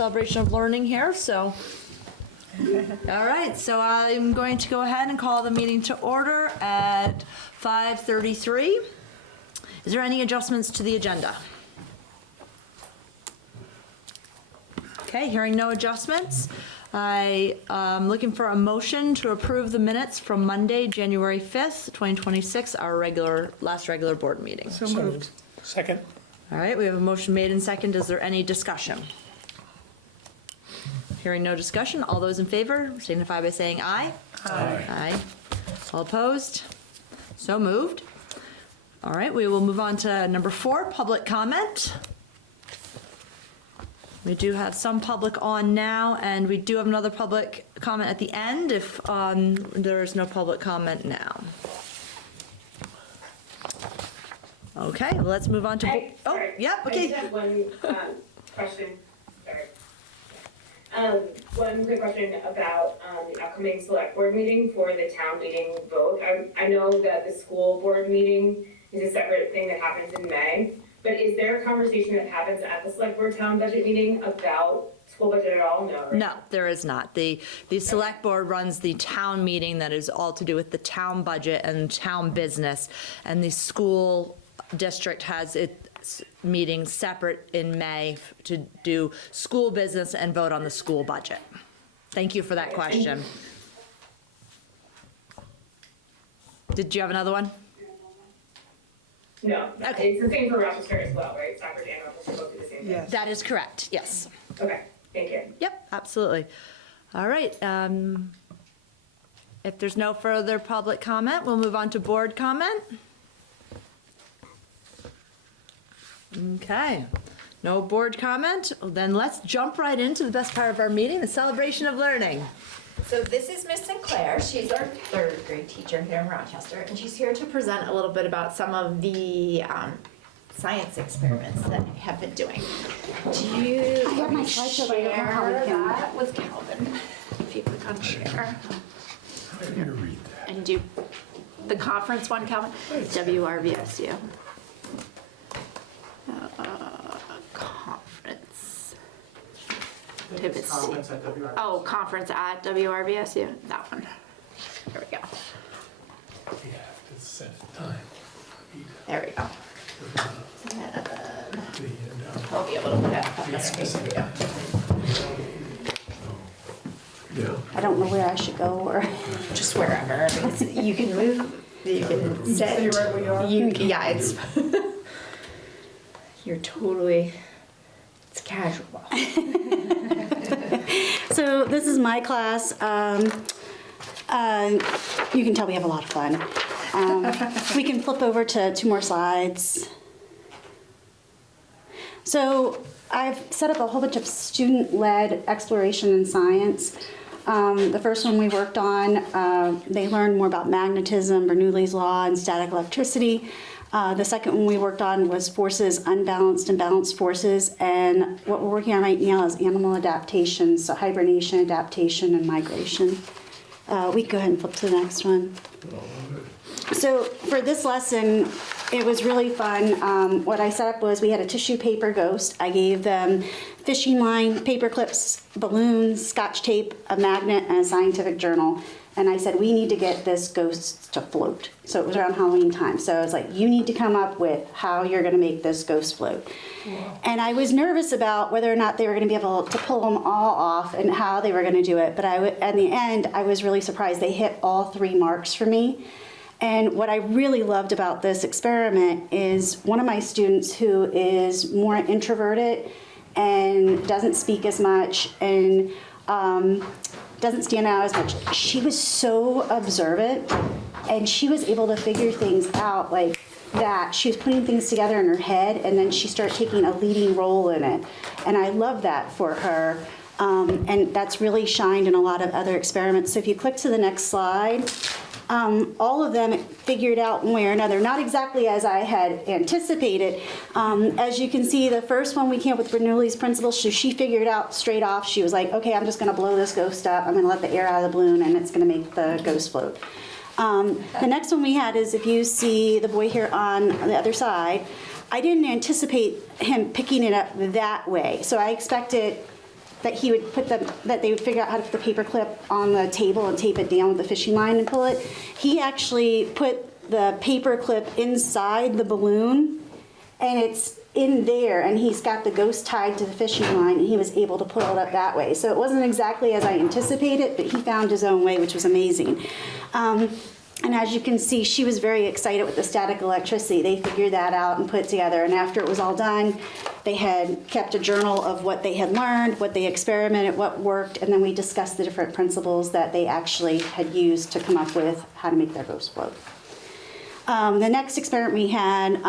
celebration of learning here, so. All right, so I'm going to go ahead and call the meeting to order at 5:33. Is there any adjustments to the agenda? Okay, hearing no adjustments, I am looking for a motion to approve the minutes from Monday, January 5th, 2026, our last regular board meeting. So moved. Second. All right, we have a motion made and second. Is there any discussion? Hearing no discussion, all those in favor signify by saying aye. Aye. Aye. All opposed? So moved. All right, we will move on to number 4, public comment. We do have some public on now, and we do have another public comment at the end if there is no public comment now. Okay, let's move on to. Sorry. Yeah, I okay. just have one question. Sorry. One quick question about the upcoming select board meeting for the town meeting vote. I know that the school board meeting is a separate thing that happens in May, but is there a conversation that happens at the select board town budget meeting about school budget at all? No. Right? No, there is not. The select board runs the town meeting that is all to do with the town budget and town business, and the school district has its meeting separate in May to do school business and vote on the school budget. Thank you for that question. Did you have another one? No. Okay. It's the same for Rochester as well, right? Stockbridge and Rochester both do the same thing. Yes. That is correct, yes. Okay. Thank you. Yep, absolutely. All right. If there's no further public comment, we'll move on to board comment. Okay, no board comment. Well, then let's jump right into the best part of our meeting, the celebration of learning. So this is Miss Sinclair. She's our 3rd grade teacher here in Rochester, and she's here to present a little bit about some of the science experiments that we have been doing. Do you I have my slideshow, but I don't know how we share can- that with Calvin? If you click on share and do the conference one, Calvin, WRVSU. Conference. Pivot C. Oh, conference at WRVSU, that one. There we go. We have to set time. There we go. I'll be able to put it up on the screen for you. I don't know where I should go or. Just wherever. You can move, you can sit. Stay right where you are? Yeah, it's, you're totally, it's casual. So this is my class. You can tell we have a lot of fun. We can flip over to 2 more slides. So I've set up a whole bunch of student-led exploration in science. The first one we worked on, they learned more about magnetism, Bernoulli's law, and static electricity. The second one we worked on was forces, unbalanced and balanced forces. And what we're working on right now is animal adaptation, so hibernation, adaptation, and migration. We can go ahead and flip to the next one. So for this lesson, it was really fun. What I set up was we had a tissue paper ghost. I gave them fishing line, paper clips, balloons, scotch tape, a magnet, and a scientific journal. And I said, we need to get this ghost to float. So it was around Halloween time. So I was like, you need to come up with how you're going to make this ghost float. Wow. And I was nervous about whether or not they were going to be able to pull them all off and how they were going to do it. But at the end, I was really surprised. They hit all 3 marks for me. And what I really loved about this experiment is one of my students who is more introverted and doesn't speak as much and doesn't stand out as much. She was so observant and she was able to figure things out like that. She was putting things together in her head and then she started taking a leading role in it. And I love that for her. And that's really shined in a lot of other experiments. So if you click to the next slide, all of them figured out one way or another, not exactly as I had anticipated. As you can see, the first one we came up with Bernoulli's principle, so she figured out straight off, she was like, okay, I'm just gonna blow this ghost up, I'm gonna let the air out of the balloon and it's gonna make the ghost float. The next one we had is, if you see the boy here on the other side, I didn't anticipate him picking it up that way. So I expected that he would that they would figure out how to put the paper clip on the table and tape it down with the fishing line and pull it. He actually put the paper clip inside the balloon, and it's in there, and he's got the ghost tied to the fishing line, and he was able to pull it up that way. So it wasn't exactly as I anticipated, but he found his own way, which was amazing. And as you can see, she was very excited with the static electricity. They figured that out and put it together. And after it was all done, they had kept a journal of what they had learned, what they experimented, what worked, and then we discussed the different principles that they actually had used to come up with how to make their ghost float. The next experiment we had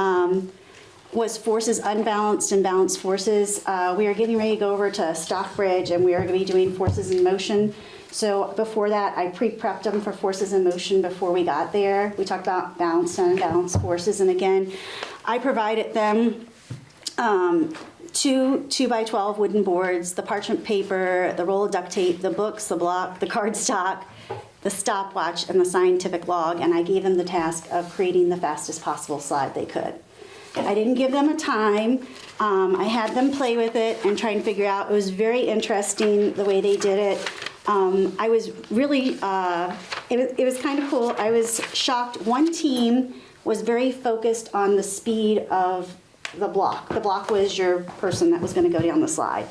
was forces unbalanced and balanced forces. We are getting ready to go over to Stockbridge, and we are going to be doing forces in motion. So before that, I pre-prepped them for forces in motion before we got there. We talked about balanced and unbalanced forces, and again, I provided them two 2x12 wooden boards, the parchment paper, the roll of duct tape, the books, the block, the cardstock, the stopwatch, and the scientific log, and I gave them the task of creating the fastest possible slide they could. I didn't give them a time. I had them play with it and try and figure out. It was very interesting the way they did it. I was really, it was kind of cool. I was shocked. One team was very focused on the speed of the block. The block was your person that was going to go down the slide.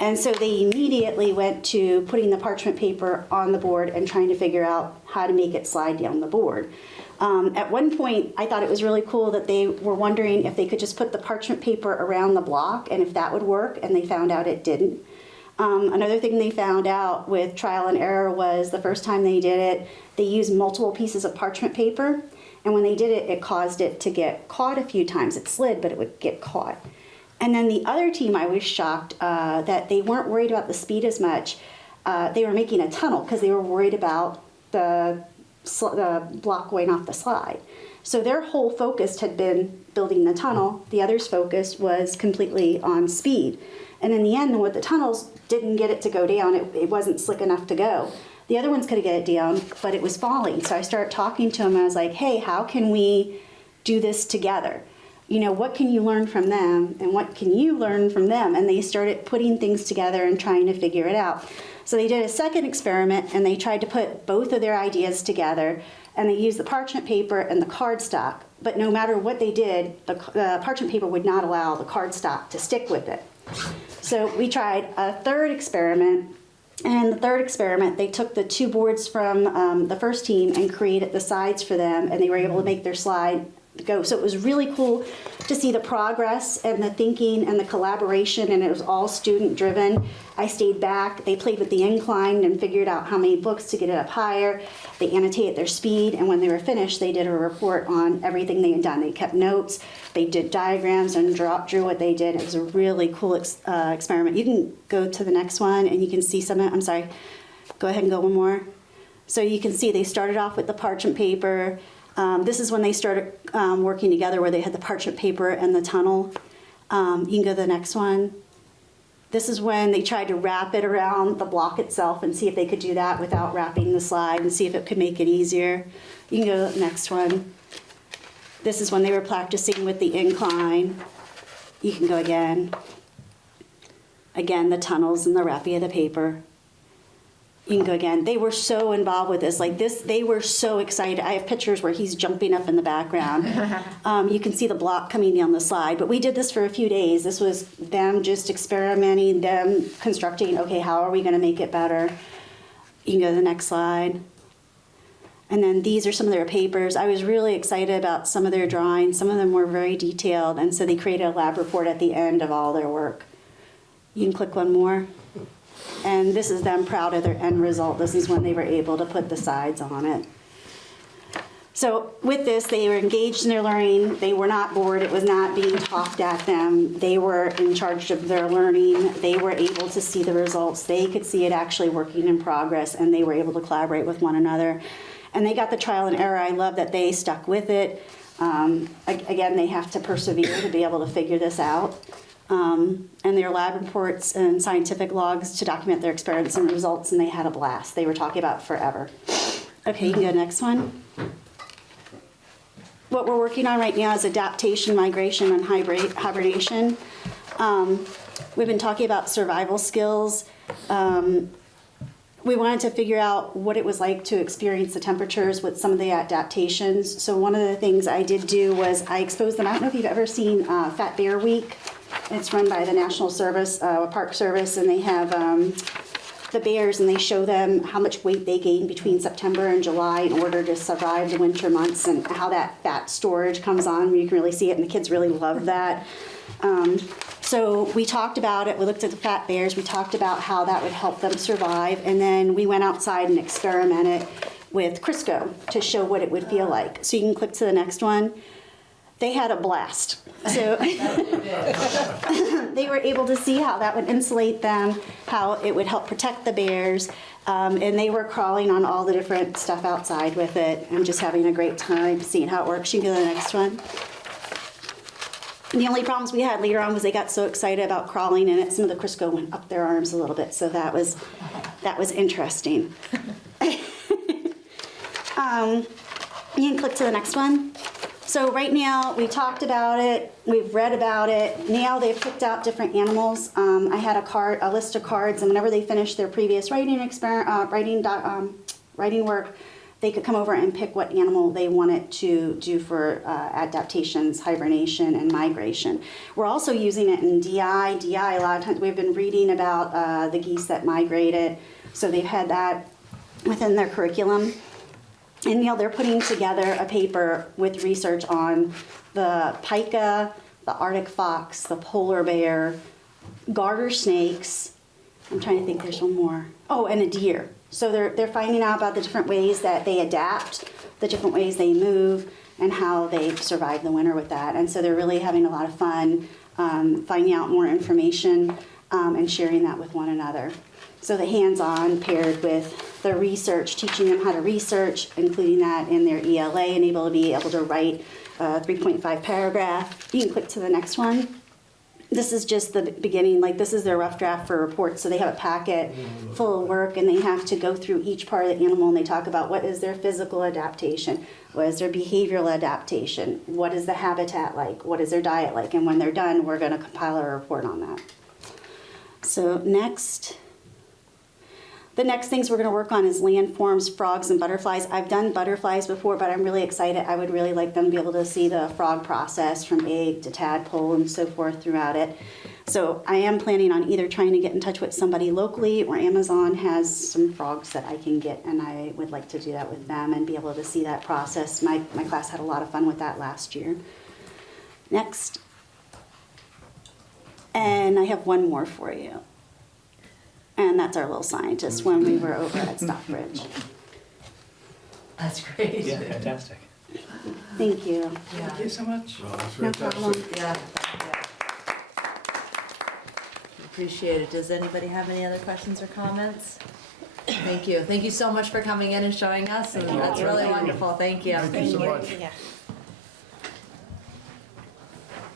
And so they immediately went to putting the parchment paper on the board and trying to figure out how to make it slide down the board. At one point, I thought it was really cool that they were wondering if they could just put the parchment paper around the block and if that would work, and they found out it didn't. Another thing they found out with trial and error was the first time they did it, they used multiple pieces of parchment paper, and when they did it, it caused it to get caught a few times. It slid, but it would get caught. And then the other team, I was shocked that they weren't worried about the speed as much. They were making a tunnel because they were worried about the block going off the slide. So their whole focus had been building the tunnel. The other's focus was completely on speed. And in the end, with the tunnels, didn't get it to go down. It wasn't slick enough to go. The other ones could get it down, but it was falling. So I started talking to them. I was like, hey, how can we do this together? You know, what can you learn from them and what can you learn from them? And they started putting things together and trying to figure it out. So they did a second experiment, and they tried to put both of their ideas together, and they used the parchment paper and the cardstock. But no matter what they did, the parchment paper would not allow the cardstock to stick with it. So we tried a third experiment, and in the third experiment, they took the two boards from the first team and created the sides for them, and they were able to make their slide go. So it was really cool to see the progress and the thinking and the collaboration, and it was all student driven. I stayed back. They played with the incline and figured out how many books to get it up higher. They annotated their speed, and when they were finished, they did a report on everything they had done. They kept notes, they did diagrams and drew what they did. It was a really cool experiment. You can go to the next one and you can see some of it. I'm sorry, go ahead and go one more. So you can see they started off with the parchment paper. This is when they started working together, where they had the parchment paper and the tunnel. You can go to the next one. This is when they tried to wrap it around the block itself and see if they could do that without wrapping the slide and see if it could make it easier. You can go to the next one. This is when they were practicing with the incline. You can go again. Again, the tunnels and the wrapping of the paper. You can go again. They were so involved with this. Like this, they were so excited. I have pictures where he's jumping up in the background. You can see the block coming down the slide. But we did this for a few days. This was them just experimenting, them constructing, okay, how are we going to make it better? You can go to the next slide. And then these are some of their papers. I was really excited about some of their drawings. Some of them were very detailed. And so they created a lab report at the end of all their work. You can click one more. And this is them proud of their end result. This is when they were able to put the sides on it. So with this, they were engaged in their learning. They were not bored. It was not being talked at them. They were in charge of their learning. They were able to see the results. They could see it actually working in progress, and they were able to collaborate with one another. And they got the trial and error. I love that they stuck with it. Again, they have to persevere to be able to figure this out. And their lab reports and scientific logs to document their experiments and results, and they had a blast. They were talking about forever. Okay, you can go to the next one. What we're working on right now is adaptation, migration, and hibernation. We've been talking about survival skills. We wanted to figure out what it was like to experience the temperatures with some of the adaptations. So one of the things I did do was I exposed them. I don't know if you've ever seen Fat Bear Week. It's run by the National Park Service, and they have the bears, and they show them how much weight they gain between September and July in order to survive the winter months, and how that fat storage comes on. You can really see it, and the kids really love that. So we talked about it. We looked at the fat bears. We talked about how that would help them survive, and then we went outside and experimented with Crisco to show what it would feel like. So you can click to the next one. They had a blast. So they were able to see how that would insulate them, how it would help protect the bears, and they were crawling on all the different stuff outside with it. I'm just having a great time seeing how it works. You can go to the next one. And the only problems we had later on was they got so excited about crawling in it, some of the Crisco went up their arms a little bit, so that was interesting. You can click to the next one. So right now, we talked about it, we've read about it. Now they've picked out different animals. I had a list of cards, and whenever they finished their previous writing work, they could come over and pick what animal they wanted to do for adaptations, hibernation, and migration. We're also using it in DI. DI, a lot of times we've been reading about the geese that migrated, so they've had that within their curriculum. And they're putting together a paper with research on the pika, the Arctic fox, the polar bear, garter snakes. I'm trying to think, there's one more. Oh, and a deer. So they're finding out about the different ways that they adapt, the different ways they move, and how they survive the winter with that. And so they're really having a lot of fun finding out more information and sharing that with one another. So the hands-on paired with the research, teaching them how to research, including that in their ELA, and able to write a 3.5 paragraph. You can click to the next one. This is just the beginning, like this is their rough draft for reports. So they have a packet full of work, and they have to go through each part of the animal, and they talk about what is their physical adaptation, what is their behavioral adaptation, what is the habitat like, what is their diet like, and when they're done, we're going to compile a report on that. So next. The next things we're going to work on is landforms, frogs, and butterflies. I've done butterflies before, but I'm really excited. I would really like them to be able to see the frog process from egg to tadpole and so forth throughout it. So I am planning on either trying to get in touch with somebody locally, or Amazon has some frogs that I can get, and I would like to do that with them and be able to see that process. My class had a lot of fun with that last year. Next. And I have one more for you. And that's our little scientist when we were over at Stockbridge. That's great. Yeah, fantastic. Thank you. Thank you so much. No problem. Yeah. Appreciate it. Does anybody have any other questions or comments? Thank you. Thank you so much for coming in and showing us. And that's really wonderful. Thank you. Thank you so much.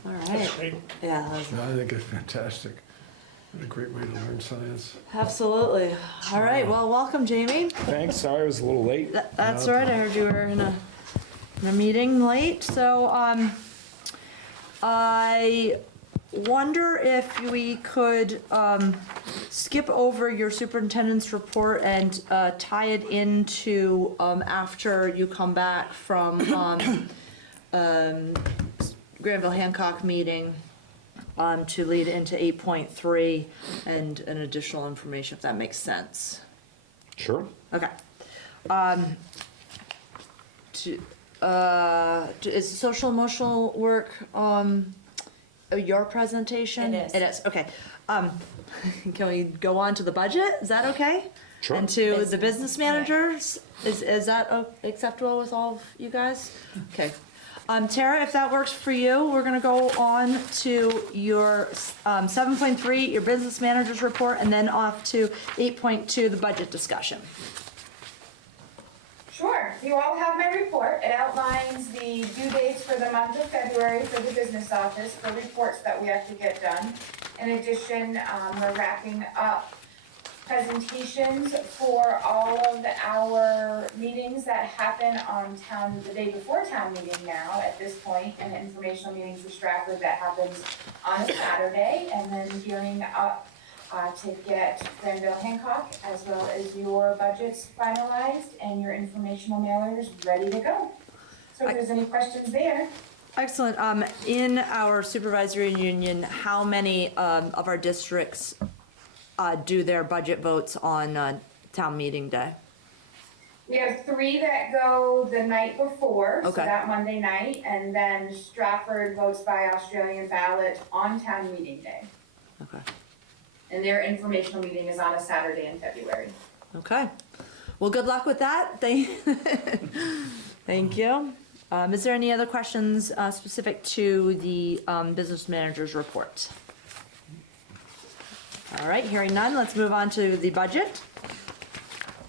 All That's right. great. Yeah, that was No, I think it's fantastic. What a great way to learn science. absolutely. All right. Well, welcome, Jamie. Thanks, sorry I was a little late. That's all right. I heard you were in a meeting late. So, I wonder if we could skip over your superintendent's report and tie it into after you come back from Granville Hancock meeting to lead into 8.3 and an additional information, if that makes sense. Sure. Okay. Is social emotional work your presentation? It is. It is, okay. Can we go on to the budget? Is that okay? Sure. And to the business managers? Is that acceptable with all of you guys? Okay. Tara, if that works for you, we're gonna go on to your 7.3, your business manager's report, and then off to 8.2, the budget discussion. Sure. You all have my report. It outlines the due dates for the month of February for the business office for reports that we have to get done. In addition, we're wrapping up presentations for all of our meetings that happen on the day before town meeting now at this point, and informational meetings for Stratford that happens on a Saturday, and then gearing up to get Granville Hancock as well as your budgets finalized and your informational mailers ready to go. So if there's any questions there. Excellent. In our supervisory union, how many of our districts do their budget votes on town meeting day? We have 3 that go the night before, so Okay. that Monday night, and then Stratford votes by Australian ballot on town meeting day. Okay. And their informational meeting is on a Saturday in February. Okay. Well, good luck with that. Thank you. Is there any other questions specific to the business manager's report? All right, hearing none, let's move on to the budget.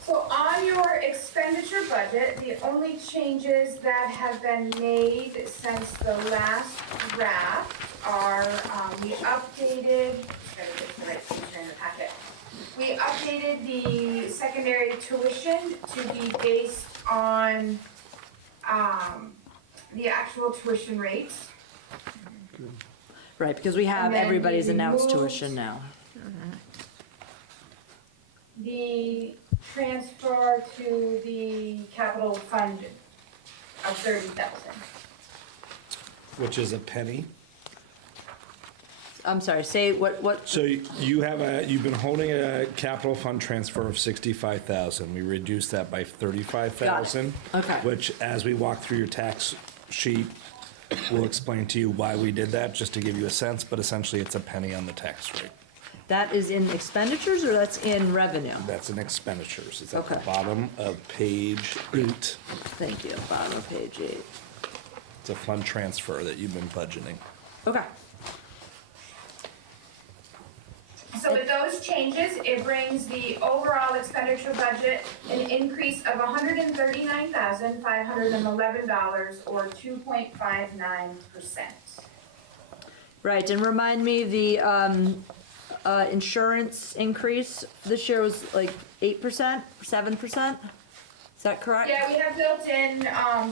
So on your expenditure budget, the only changes that have been made since the last draft are, we updated, gotta get the right picture in the packet. We updated the secondary tuition to be based on, the actual tuition rates. Right, because we have And then everybody's we announced removed- tuition now. The transfer to the capital fund of 30,000. Which is a penny. I'm sorry, say what, So you've been holding a capital fund transfer of 65,000. We reduced that by 35,000. Okay. Which, as we walk through your tax sheet, we'll explain to you why we did that, just to give you a sense, but essentially it's a penny on the tax rate. that is in expenditures or that's in revenue? That's in expenditures. It's at the Okay. bottom of page 8. Thank you, bottom of page 8. It's a fund transfer that you've been budgeting. Okay, So with those changes, it brings the overall expenditure budget an increase of $139,511 or 2.59%. right, and remind me, the insurance increase this year was like 8%, 7%? Is that correct? Yeah, we have built in,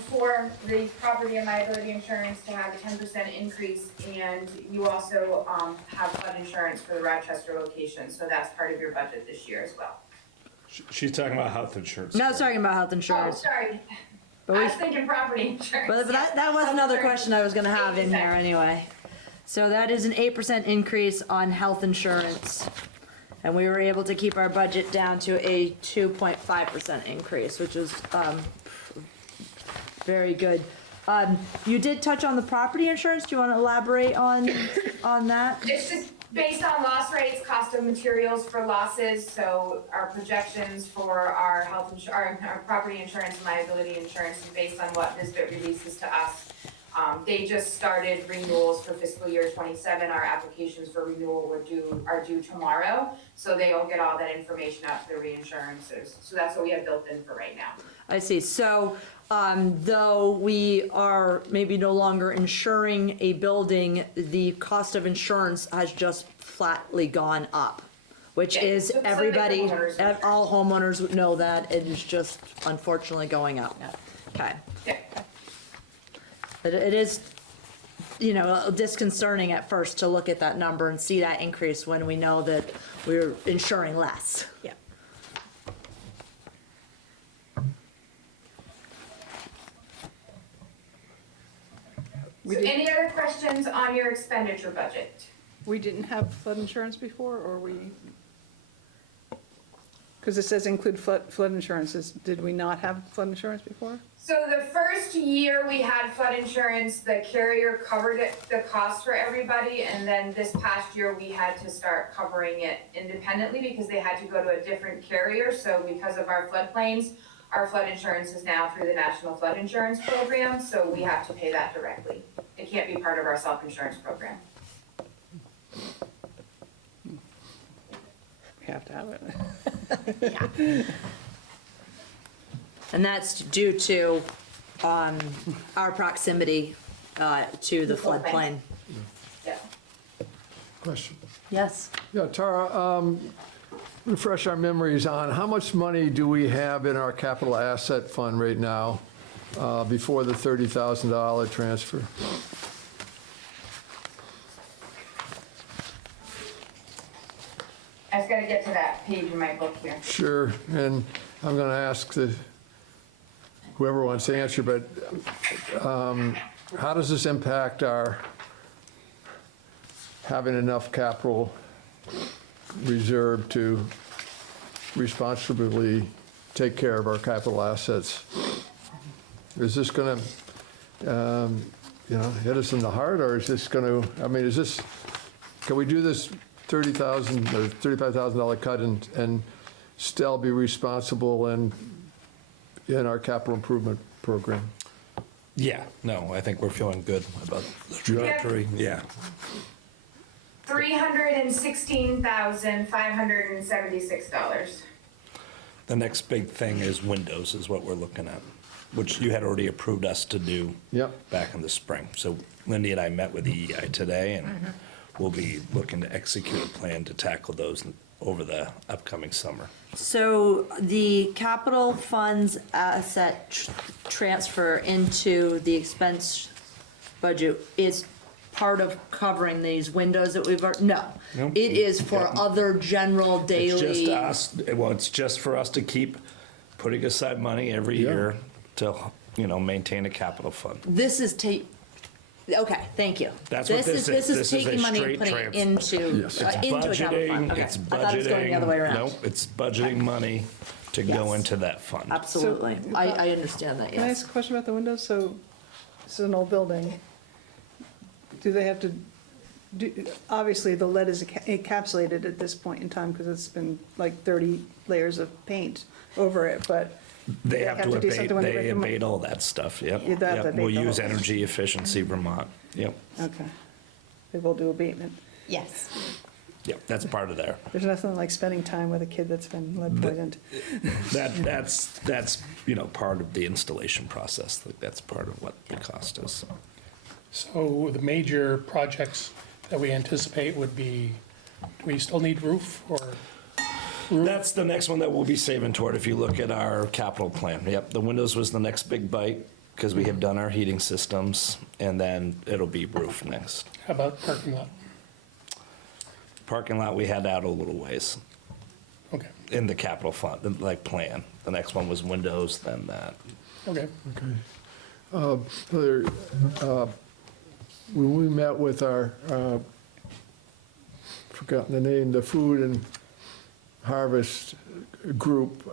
for the property and liability insurance to have a 10% increase, and you also, have flood insurance for the Rochester location, so that's part of your budget this year as well. She's talking about health insurance. No, I was talking about health Oh, insurance. sorry, But I we- was thinking property insurance. But yeah. that was another Health question I was gonna have in here 8%. anyway. So that is an 8% increase on health insurance. And we were able to keep our budget down to a 2.5% increase, which is, very good. You did touch on the property insurance. Do you wanna elaborate on that? It's just based on loss rates, cost of materials for losses, so our projections for our our property insurance and liability insurance is based on what NISBIT releases to us. They just started renewals for fiscal year 27. Our applications for renewal are due tomorrow, so they'll get all that information out to the reinsurances. So that's what we have built in for right now. I see. So, though we are maybe no longer insuring a building, the cost of insurance has just flatly gone up, which Yeah, is so the everybody, homeowners know. all homeowners would know that it is just unfortunately going up. Okay. Yeah. But it is, disconcerting at first to look at that number and see that increase when we know that we're insuring less. Yeah. So any other questions on your expenditure budget? We didn't have flood insurance before, or we? Because it says include flood insurances. Did we not have flood insurance before? So the first year we had flood insurance, the carrier covered the cost for everybody, and then this past year we had to start covering it independently because they had to go to a different carrier. So because of our floodplains, our flood insurance is now through the National Flood Insurance Program, so we have to pay that directly. It can't be part of our self-insurance program. We have to have it. And that's due to, our proximity, to the floodplain. Yeah. Question. Yes. Yeah, Tara, refresh our memories on how much money do we have in our capital asset fund right now before the $30,000 transfer? I just gotta get to that page in my book here. Sure, and I'm going to ask whoever wants to answer, but how does this impact our having enough capital reserve to responsibly take care of our capital assets? Is this going to, hit us in the heart, or is this going to, I mean, can we do this $30,000 or $35,000 cut and still be responsible in our capital improvement program? Yeah, no, I think we're feeling good about the trajectory, yeah. $316,576. The next big thing is windows is what we're looking at, which you had already approved us to do Yep. back in the spring. So Lindy and I met with EEI today, and we'll be looking to execute a plan to tackle those over the upcoming summer. So the capital funds asset transfer into the expense budget is part of covering these windows that we've, no. Nope. It is for other general It's daily. just us, well, it's just for us to keep putting aside money every Yeah. year to, maintain a capital fund. This is okay, thank you. That's what this is. This This is is a taking money and straight putting it transfer. into, Yes. into a capital fund. Budgeting, Okay. it's I thought it was going the other way budgeting, around. nope, it's budgeting money to go Yes. into that fund. Absolutely. So- I understand that, Can I yes. ask a question about the windows? So, this is an old building. Do they have to, obviously, the lead is encapsulated at this point in time because it's been like 30 layers of paint over it, but They have to do abate, something when they break them up? abate all that stuff, yep. You have to Yep, abate we'll the use whole- Energy Efficiency Vermont, yep, Okay. They will do abatement. Yes. yep, that's part of there. There's nothing like spending time with a kid that's been lead poisoned. That's, part of the installation process, like, that's part of what the cost is. So the major projects that we anticipate would be, do we still need roof or? That's the next one that we'll be saving toward if you look at our capital plan. Yep, the windows was the next big bite because we have done our heating systems, and then it'll be roof next. How about parking lot? Parking lot, we had out a little ways Okay, in the capital fund, like plan. The next one was windows, then that. okay. When we met with our, forgotten the name, the Food and Harvest group,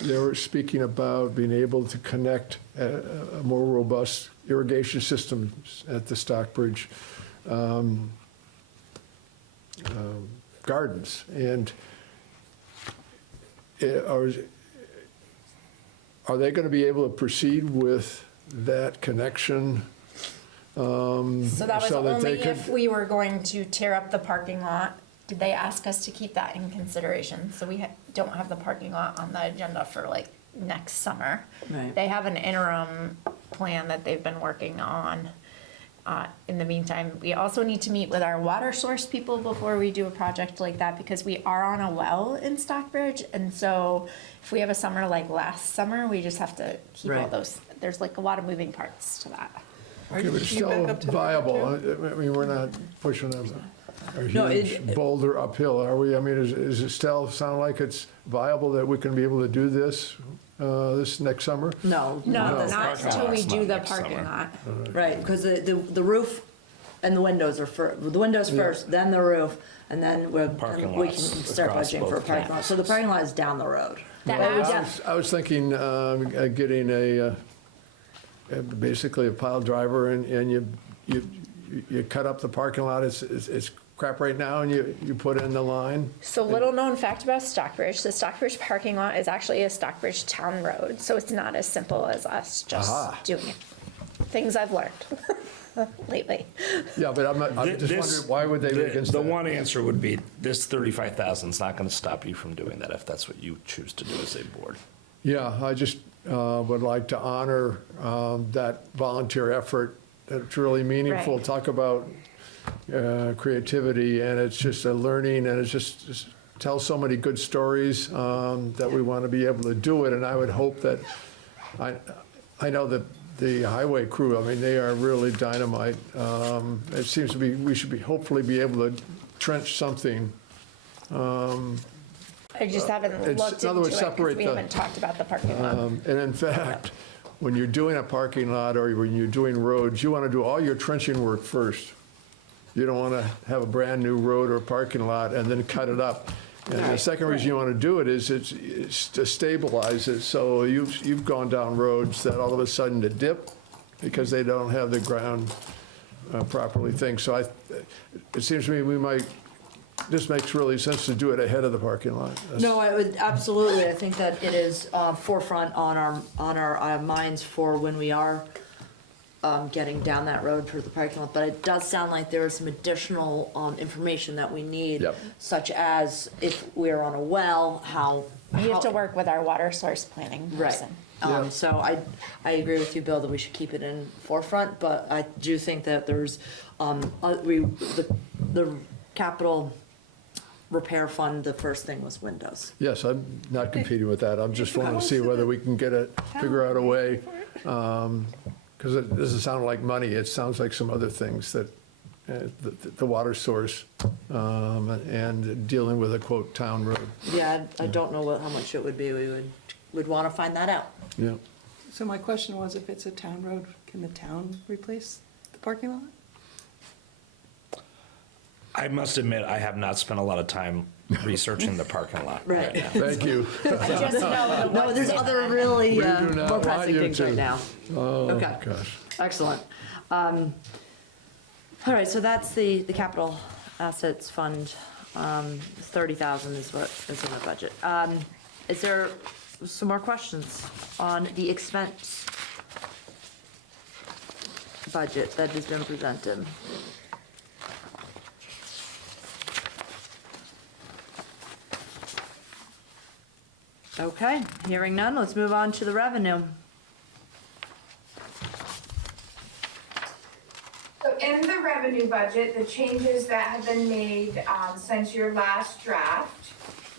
they were speaking about being able to connect a more robust irrigation systems at the Stockbridge gardens. And are they going to be able to proceed with that connection? So that was So that they only if could- we were going to tear up the parking lot. Did they ask us to keep that in consideration? So we don't have the parking lot on the agenda for like next summer. Right. They have an interim plan that they've been working on. In the meantime, we also need to meet with our water source people before we do a project like that because we are on a well in Stockbridge. And so if we have a summer like last summer, we just have to keep all Right. those, there's like a lot of moving parts to that. Okay, but it's you back still up to that, viable. I mean, we're not pushing a No, huge boulder uphill, are we? I mean, is it still sound like it's viable that we can be able to do this, this next summer? No. No, No. not Parking until we lot's do not the next parking summer. lot. Right, because the roof and the windows are the windows first, then the roof, and then we Parking can lots start across budgeting for a both parking lot. So the parking lot is down the road. That Well, we house- def- I was thinking getting basically a pile driver and you cut up the parking lot. It's crap right now, and you put in the line. So little known fact about Stockbridge, the Stockbridge parking lot is actually a Stockbridge town road, so it's not as simple as us just Aha. doing it. Things I've learned lately. Yeah, but I'm just wondering, why would they make against The that? one answer would be, this 35,000 is not going to stop you from doing that if that's what you choose to do as a board. Yeah, I just would like to honor that volunteer effort. That's really meaningful. Right. Talk about creativity, and it's just a learning, and it's just tell so many good stories that we want to be able to do it, and I would hope that, I know that the highway crew, I mean, they are really dynamite. It seems to be, we should be, hopefully be able to trench something. I just haven't It's- looked in other into words, it because separate we the- haven't talked about the parking lot. And in fact, when you're doing a parking lot or when you're doing roads, you want to do all your trenching work first. You don't want to have a brand-new road or parking lot and then cut it up. And the second reason you want to do it is it's to stabilize it. So you've gone down roads that all of a sudden to dip because they don't have the ground properly thing. So it seems to me we might, this makes really sense to do it ahead of the parking lot. No, I would, absolutely. I think that it is forefront on our minds for when we are getting down that road for the parking lot. But it does sound like there is some additional information that we need, Yep. such as if we're on a well, how. We have to work with our water source planning Right. person. Yeah. So I agree with you, Bill, that we should keep it in forefront, but I do think that there's, the capital repair fund, the first thing was windows. Yes, I'm not competing with that. I'm just wanting to see whether we can figure out a way. Because it doesn't sound like money, it sounds like some other things that, the water source, and dealing with a quote, town road. Yeah, I don't know how much it would be. We'd want to find that out. Yeah. So my question was, if it's a town road, can the town replace the parking lot? I must admit, I have not spent a lot of time researching the parking lot Right. right now. Thank you. Just know No, there's other really We do not more want pressing you things to. right now. Oh, Okay. gosh. Excellent. All right, so that's the capital assets fund. 30,000 is what is in the budget. Is there some more questions on the expense budget that has been presented? Okay, hearing none, let's move on to the revenue. So in the revenue budget, the changes that have been made since your last draft,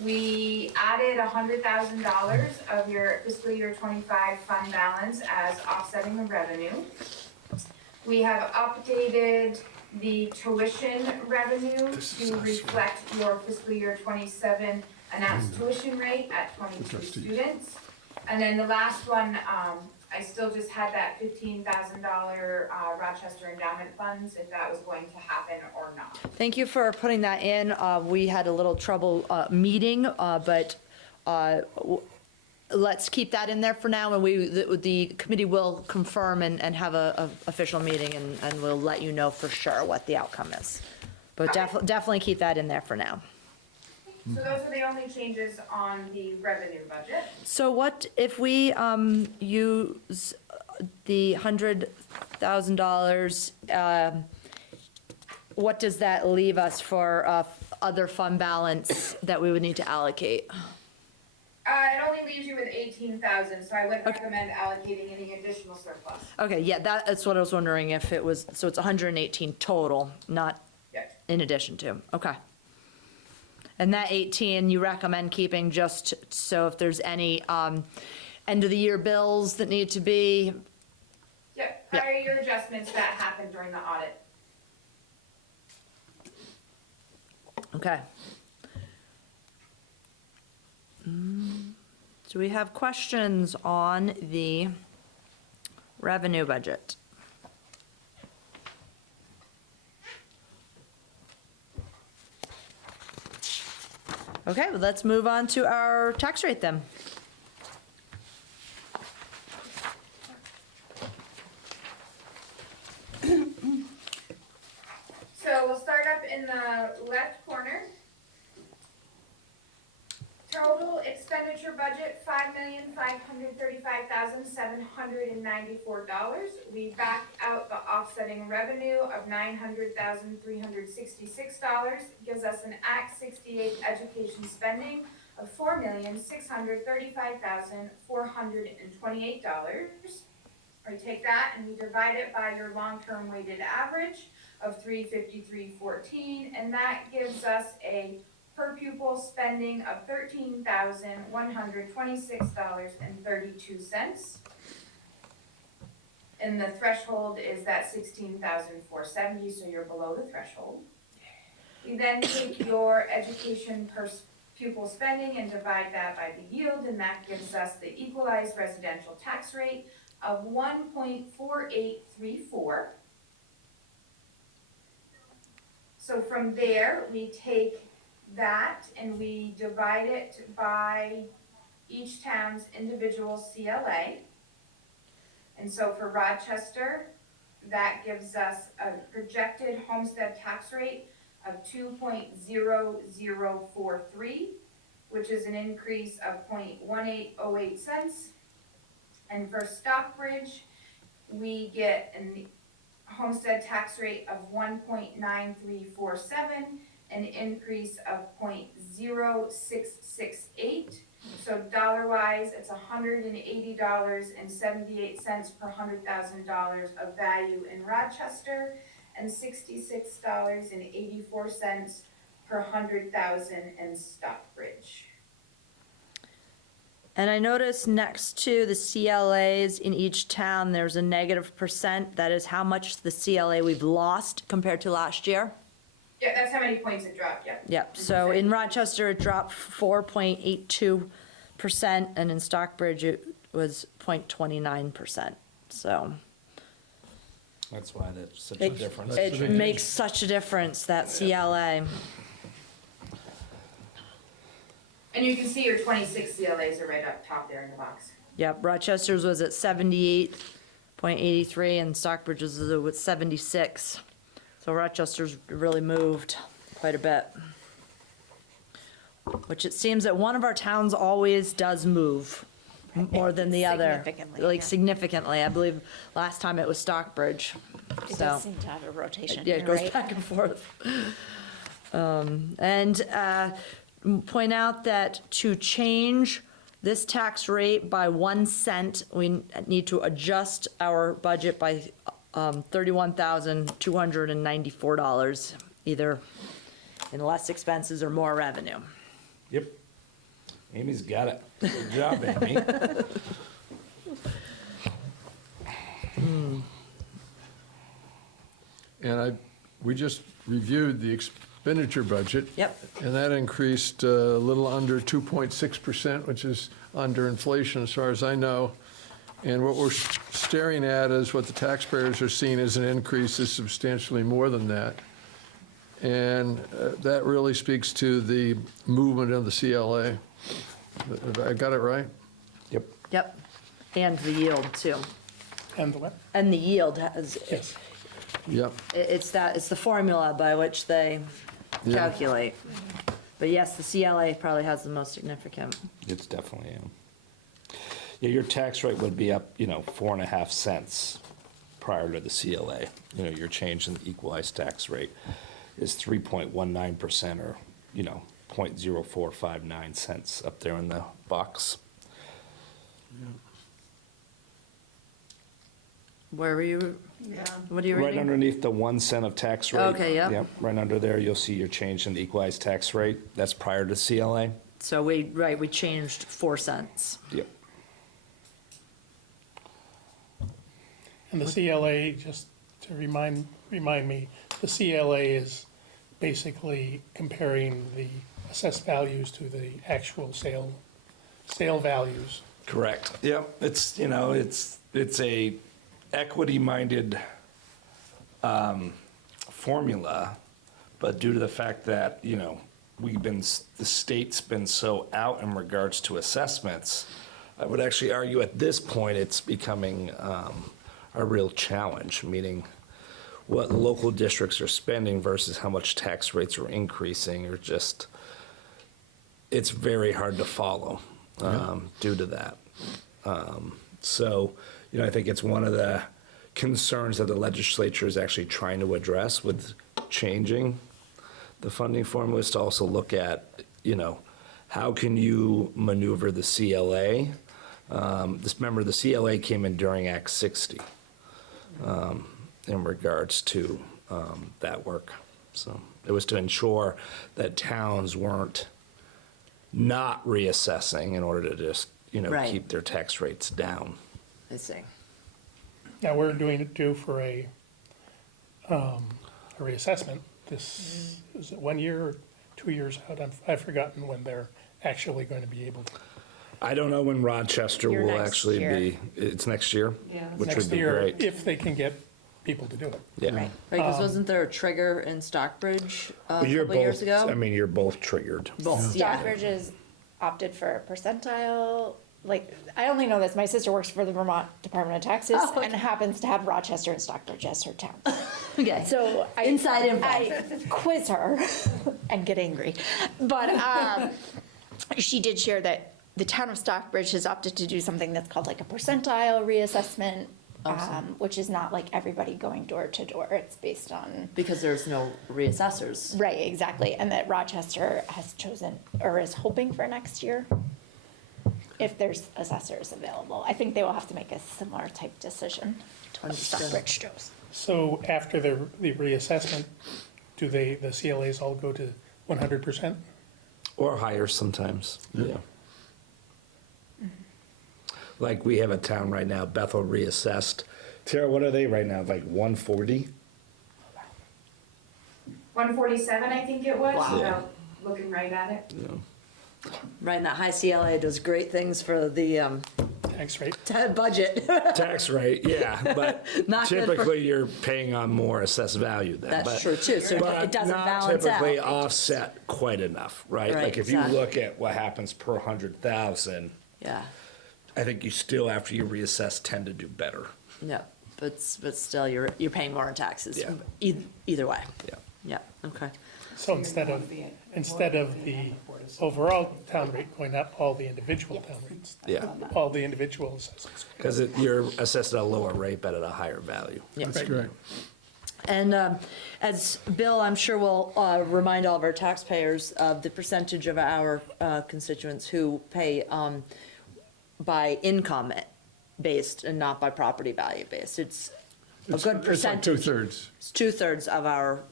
we added $100,000 of your fiscal year 25 fund balance as offsetting the revenue. We have updated the tuition revenue to reflect your fiscal year 27 announced tuition rate at 22 students. And then the last one, I still just had that $15,000 Rochester endowment funds, if that was going to happen or not. Thank you for putting that in. We had a little trouble meeting, but let's keep that in there for now, and the committee will confirm and have a official meeting, and we'll let you know for sure what the outcome is. But definitely keep that in there for now. So those are the only changes on the revenue budget. So what if we use the $100,000? What does that leave us for other fund balance that we would need to allocate? It only leaves you with 18,000, so I wouldn't recommend allocating any additional surplus. Okay, yeah, that's what I was wondering if it was, so it's 118 total, not Yes. in addition to, okay. And that 18, you recommend keeping just so if there's any end of the year bills that need to be, Yep, Yeah. prior year adjustments that happened during the audit. okay. Do we have questions on the revenue budget? Okay, well, let's move on to our tax rate then. So we'll start up in the left corner. Total expenditure budget, $5,535,794. We backed out the offsetting revenue of $900,366, gives us an Act 68 education spending of $4,635,428. We take that and we divide it by your long-term weighted average of 353.14, and that gives us a per pupil spending of $13,126.32. And the threshold is that 16,470, so you're below the threshold. We then take your education per pupil spending and divide that by the yield, and that gives us the equalized residential tax rate of 1.4834. So from there, we take that and we divide it by each town's individual CLA. And so for Rochester, that gives us a projected homestead tax rate of 2.0043, which is an increase of 0.1808 cents. And for Stockbridge, we get a homestead tax rate of 1.9347, an increase of 0.0668. So dollar-wise, it's $180.78 per $100,000 of value in Rochester, and $66.84 per 100,000 in Stockbridge. And I noticed next to the CLAs in each town, there's a -%. That is how much the CLA we've lost compared to last year. Yeah, that's how many points it dropped, yep. Yep, so in Rochester, it dropped 4.82%, and in Stockbridge, it was 0.29%, so. That's why that's such a difference. It makes such a difference, that CLA. And you can see your 26 CLAs are right up top there in the box. Yep, Rochester's was at 78.83, and Stockbridge's was at 76. So Rochester's really moved quite a bit. Which it seems that one of our towns always does move more than the other. Significantly, Like yeah. significantly. I believe last time it was Stockbridge. It So, does seem to have a rotation yeah, here, it goes right? back and forth. And point out that to change this tax rate by 1 cent, we need to adjust our budget by $31,294, either in less expenses or more revenue. Yep. Amy's got it. Good job, Amy. And we just reviewed the expenditure budget. Yep. And that increased a little under 2.6%, which is under inflation as far as I know. And what we're staring at is what the taxpayers are seeing as an increase is substantially more than that. And that really speaks to the movement of the CLA. I got it right? Yep. Yep, and the yield too. And the what? And the yield has, Yes. Yep. it's the formula by which they Yeah. calculate. But yes, the CLA probably has the most significant. It's definitely, yeah, your tax rate would be up, 4.5 cents prior to the CLA. Your change in the equalized tax rate is 3.19% or, 0.0459 cents up there in the box. Where were you? Yeah. What are you Right reading? underneath the 1 cent of tax rate. Okay, yep. Yep, right under there, you'll see your change in the equalized tax rate. That's prior to CLA. So we changed 4 cents. Yep. And the CLA, just to remind me, the CLA is basically comparing the assessed values to the actual sale values. Correct. Yep, it's a equity-minded formula, but due to the fact that, the state's been so out in regards to assessments, I would actually argue at this point, it's becoming a real challenge, meaning what local districts are spending versus how much tax rates are increasing, or just, it's very hard to follow due to that. So, I think it's one of the concerns that the legislature is actually trying to address with changing the funding formulas, to also look at, how can you maneuver the CLA? Remember, the CLA came in during Act 60 in regards to that work, so. It was to ensure that towns weren't not reassessing in order to just, Right. keep their tax rates down. I see. Now, we're due for a reassessment. This, is it 1 year or 2 years out? I've forgotten when they're actually going to be able to. I don't know when Rochester Year will next actually year. be. It's next year? Yeah. Which Next would be year, great. if they can get people to do it. Yeah. Right. Because wasn't there a trigger in Stockbridge a You're couple years both, ago? I mean, you're both triggered. Both, yeah. Stockbridge has opted for a percentile, like, I only know this, my sister works for the Vermont Department of Taxes Oh, okay. and happens to have Rochester and Stockbridge as her town. Okay. So I. Inside info. I quiz her and get angry. But she did share that the town of Stockbridge has opted to do something that's called like a percentile reassessment, which is not like everybody going door to door. It's based on. Because there's no reassessors. Right, exactly. And that Rochester has chosen, or is hoping for next year, if there's assessors available. I think they will have to make a similar type decision to what Stockbridge chose. So after the reassessment, do the CLAs all go to 100%? Or higher sometimes, yeah. Like we have a town right now, Bethel reassessed. Tara, what are they right now, like 140? 147, I think it was, Wow. without looking right at it. Right, and that high CLA does great things for the Tax rate? budget. Tax rate, yeah, but Not good for- typically you're paying on more assessed value then. That's but- true too, so but it doesn't not balance typically out. offset quite enough, right? Right, Like if you exactly. look at what happens per 100,000, Yeah, I think you still, after you reassess, tend to do better. yeah, but still, you're paying more in taxes, Yeah. either way. Yeah. Yeah, okay. So instead of the overall town rate going up, all the individual town rates, Yeah, all the individual assessments. because you're assessed at a lower rate but at a higher value. Yeah. That's great. And as Bill, I'm sure will remind all of our taxpayers of the percentage of our constituents who pay by income based and not by property value based. It's a good It's like percentage. 2/3. It's 2/3 of our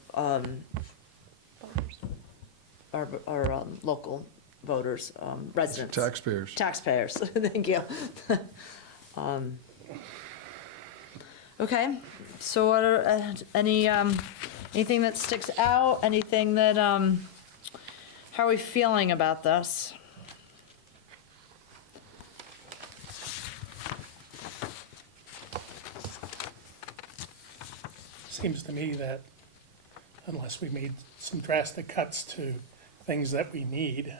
local voters, residents. Taxpayers. Taxpayers, thank you. Okay, so what are, anything that sticks out, anything that, how are we feeling about this? Seems to me that unless we made some drastic cuts to things that we need,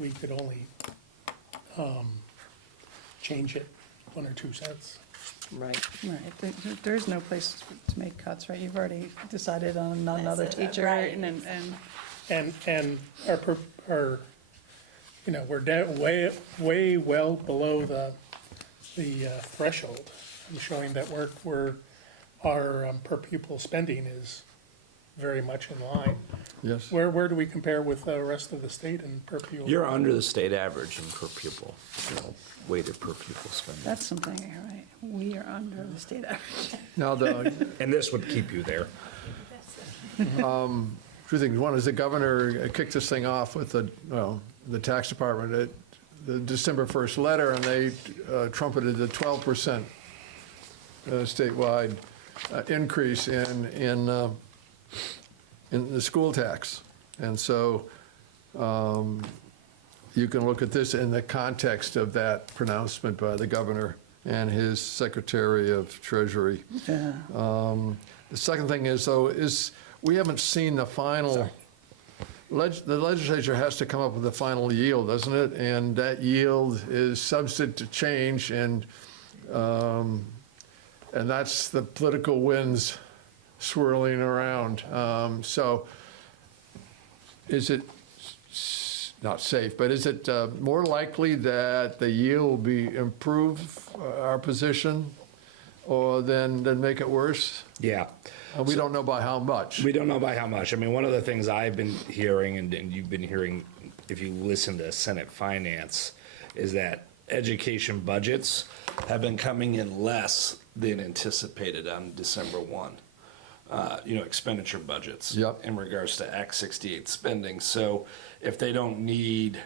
we could only change it 1 or 2 cents. Right. Right, there's no place to make cuts, right? You've already decided on another That's it, teacher, right. and And we're down way well below the threshold. I'm showing that our per pupil spending is very much in line. Yes. Where do we compare with the rest of the state and per pupil? You're under the state average in per pupil, weighted per pupil spending. that's something, right? We are under the state average. Now, And this would keep you there. 2 things. One is the governor kicked this thing off with the tax department at the December 1st letter, and they trumpeted the 12% statewide increase in the school tax. And so you can look at this in the context of that pronouncement by the governor and his Secretary of Treasury. Yeah. The second thing is, though, we haven't seen the final, the legislature has to come up with the final yield, doesn't it? And that yield is subject to change, and that's the political winds swirling around. So is it not safe, but is it more likely that the yield will be improve our position or then make it worse? Yeah. We don't know by how much. We don't know by how much. I mean, one of the things I've been hearing, and you've been hearing, if you listen to Senate Finance, is that education budgets have been coming in less than anticipated on December 1. expenditure budgets. Yep. In regards to Act 68 spending. So if they don't need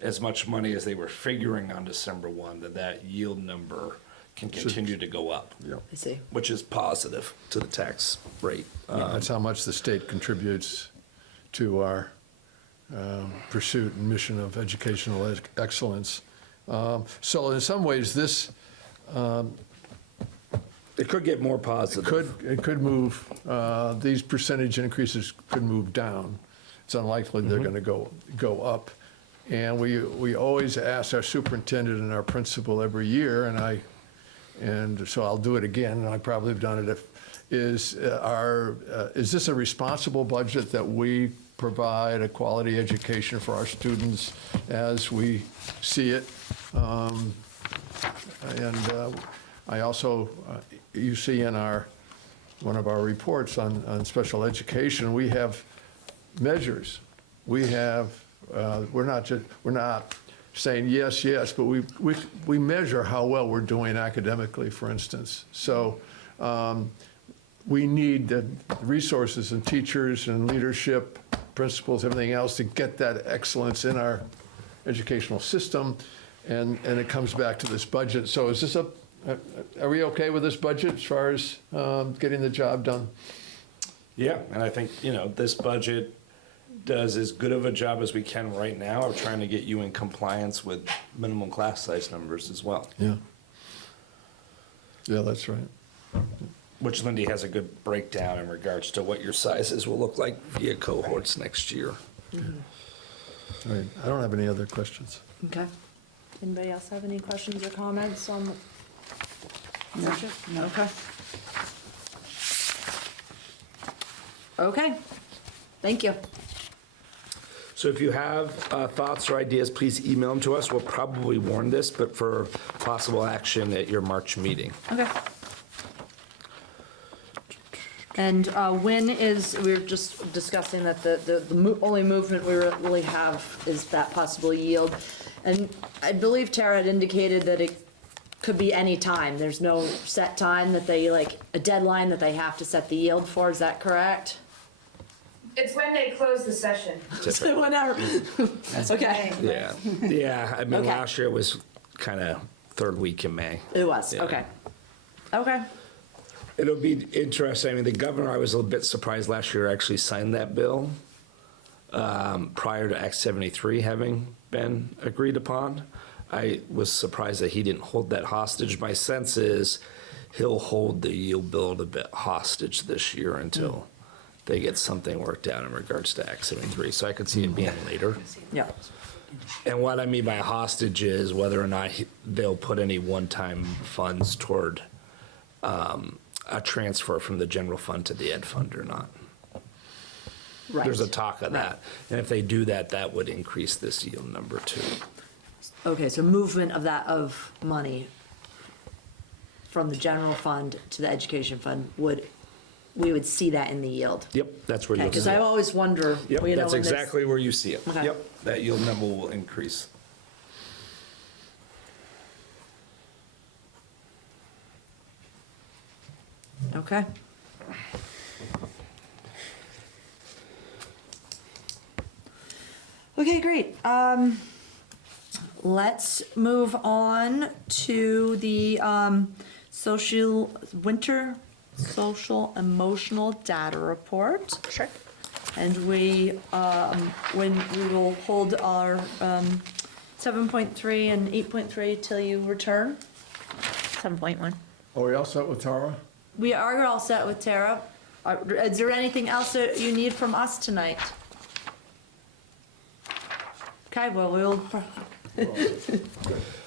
as much money as they were figuring on December 1, that yield number can continue to go up, Yep. I see. which is positive to the tax rate. That's how much the state contributes to our pursuit and mission of educational excellence. So in some ways, this It could get more positive. it could move, these percentage increases could move down. It's unlikely they're going to go up. And we always ask our superintendent and our principal every year, and so I'll do it again, and I probably have done it, is this a responsible budget that we provide a quality education for our students as we see it? I also, you see in one of our reports on special education, we have measures. We have, we're not saying yes, but we measure how well we're doing academically, for instance. So we need the resources and teachers and leadership, principals, everything else to get that excellence in our educational system. And it comes back to this budget. So is this are we okay with this budget as far as getting the job done? Yeah, and I think, this budget does as good of a job as we can right now of trying to get you in compliance with minimum class size numbers as well. Yeah. Yeah, that's right. Which Lindy has a good breakdown in regards to what your sizes will look like via cohorts next year. All right, I don't have any other questions. Okay. Anybody else have any questions or comments on the budget? No. Okay. Okay, thank you. So if you have thoughts or ideas, please email them to us. We'll probably warn this, but for possible action at your March meeting. Okay. And we were just discussing that the only movement we really have is that possible yield. And I believe Tara had indicated that it could be any time. There's no set time that a deadline that they have to set the yield for. Is that correct? It's when they close the session. So whenever. Okay. Yeah. I mean, Okay. last year was kind of third week in May. It was, Yeah. okay. Okay. It'll be interesting. I mean, the governor, I was a little bit surprised last year actually signed that bill prior to Act 73 having been agreed upon. I was surprised that he didn't hold that hostage. My sense is he'll hold the yield bill a bit hostage this year until they get something worked out in regards to Act 73. So I could see it being later. Yeah. And what I mean by hostage is whether or not they'll put any one-time funds toward a transfer from the general fund to the ed fund or not. Right. There's a talk of that. And if they do that, that would increase this yield number too. Okay, so movement of money from the general fund to the education fund we would see that in the yield. Yep, that's where you'll see Because I it. always wonder, Yep, you know, that's when this- exactly where you see it. Okay. Yep, that yield number will increase. Okay. Okay, great. Let's move on to the winter social emotional data report. Sure. And when we will hold our 7.3 and 8.3 till you return. 7.1. Are we all set with Tara? We are all set with Tara. Is there anything else that you need from us tonight? Okay, well, we'll.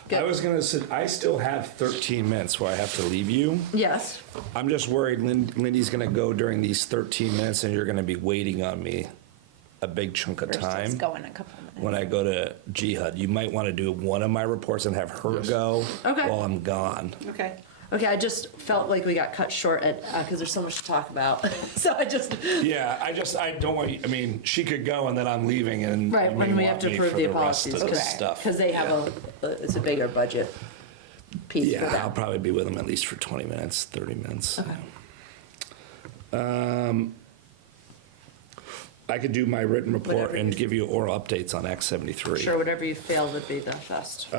I was gonna say, I still have 13 minutes where I have to leave you. Yes. I'm just worried Lindy's gonna go during these 13 minutes and you're gonna be waiting on me a big chunk of We're time. just going a couple minutes. When I go to GHUD, you might wanna do one of my reports and have her Yes. go Okay. while I'm gone. Okay. Okay, I just felt like we got cut short because there's so much to talk about. So I just. Yeah, I don't want you, I mean, she could go and then I'm leaving and. Right, you when may we have want to me approve for the rest policies, of the stuff. because they have it's a bigger budget piece for Yeah, I'll them. probably be with them at least for 20 minutes, 30 minutes. Okay. I could do my written report Whatever and you- give you oral updates on Act 73. Sure, whatever you feel would be the best.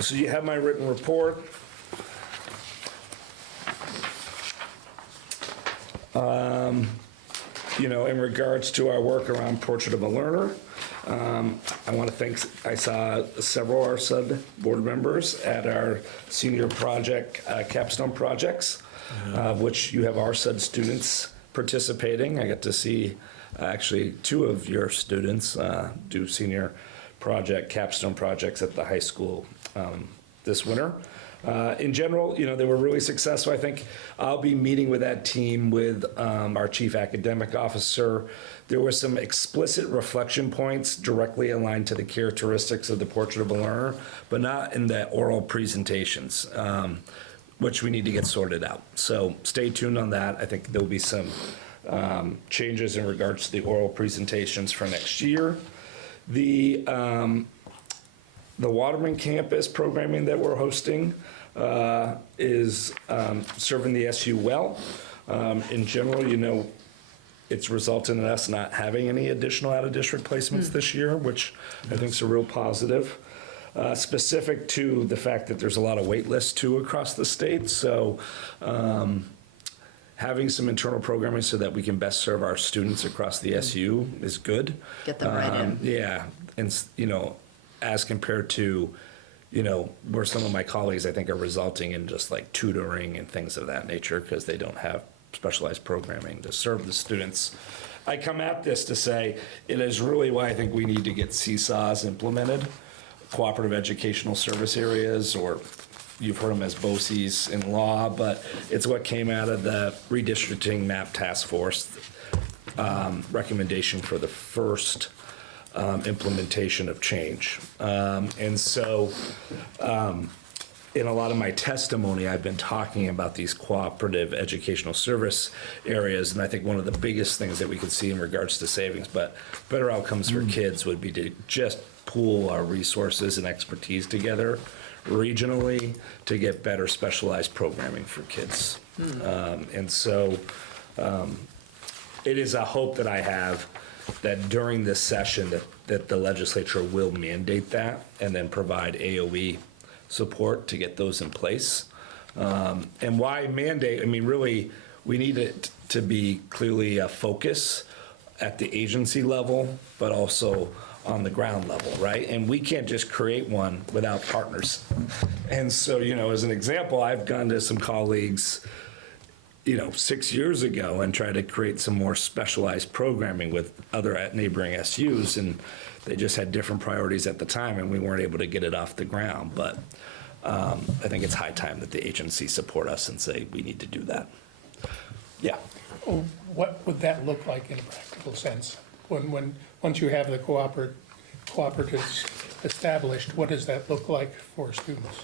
So you have my written report. You know, in regards to our work around Portrait of a Learner, I want to thank, I saw several RSUD board members at our senior project, capstone projects, which you have RSUD students participating. I got to see actually 2 of your students do senior project, capstone projects at the high school this winter. In general, you know, they were really successful. I think I'll be meeting with that team with our chief academic officer. There were some explicit reflection points directly aligned to the characteristics of the Portrait of a Learner, but not in the oral presentations, which we need to get sorted out. So stay tuned on that. I think there'll be some changes in regards to the oral presentations for next year. The Waterman campus programming that we're hosting is serving the SU well. In general, you know, it's resulted in us not having any additional out-of-district placements this year, which I think is a real positive. Specific to the fact that there's a lot of wait lists too across the state, so having some internal programming so that we can best serve our students across the SU is good. Get them right in. Yeah, and, you know, as compared to, you know, where some of my colleagues, I think, are resulting in just like tutoring and things of that nature because they don't have specialized programming to serve the students. I come at this to say it is really why I think we need to get seesaws implemented, cooperative educational service areas, or you've heard them as BOCES in law, but it's what came out of the redistricting map task force recommendation for the first implementation of change. And so in a lot of my testimony, I've been talking about these cooperative educational service areas, and I think one of the biggest things that we could see in regards to savings, but better outcomes for kids would be to just pool our resources and expertise together regionally to get better specialized programming for kids. And so it is a hope that I have that during this session that the legislature will mandate that and then provide AOE support to get those in place. And why mandate? I mean, really, we need it to be clearly a focus at the agency level, but also on the ground level, right? And we can't just create one without partners. And so, you know, as an example, I've gone to some colleagues, you know, 6 years ago and tried to create some more specialized programming with other neighboring SUs, and they just had different priorities at the time, and we weren't able to get it off the ground. But I think it's high time that the agency support us and say we need to do that. Yeah. What would that look like in a practical sense? Once you have the cooperatives established, what does that look like for students?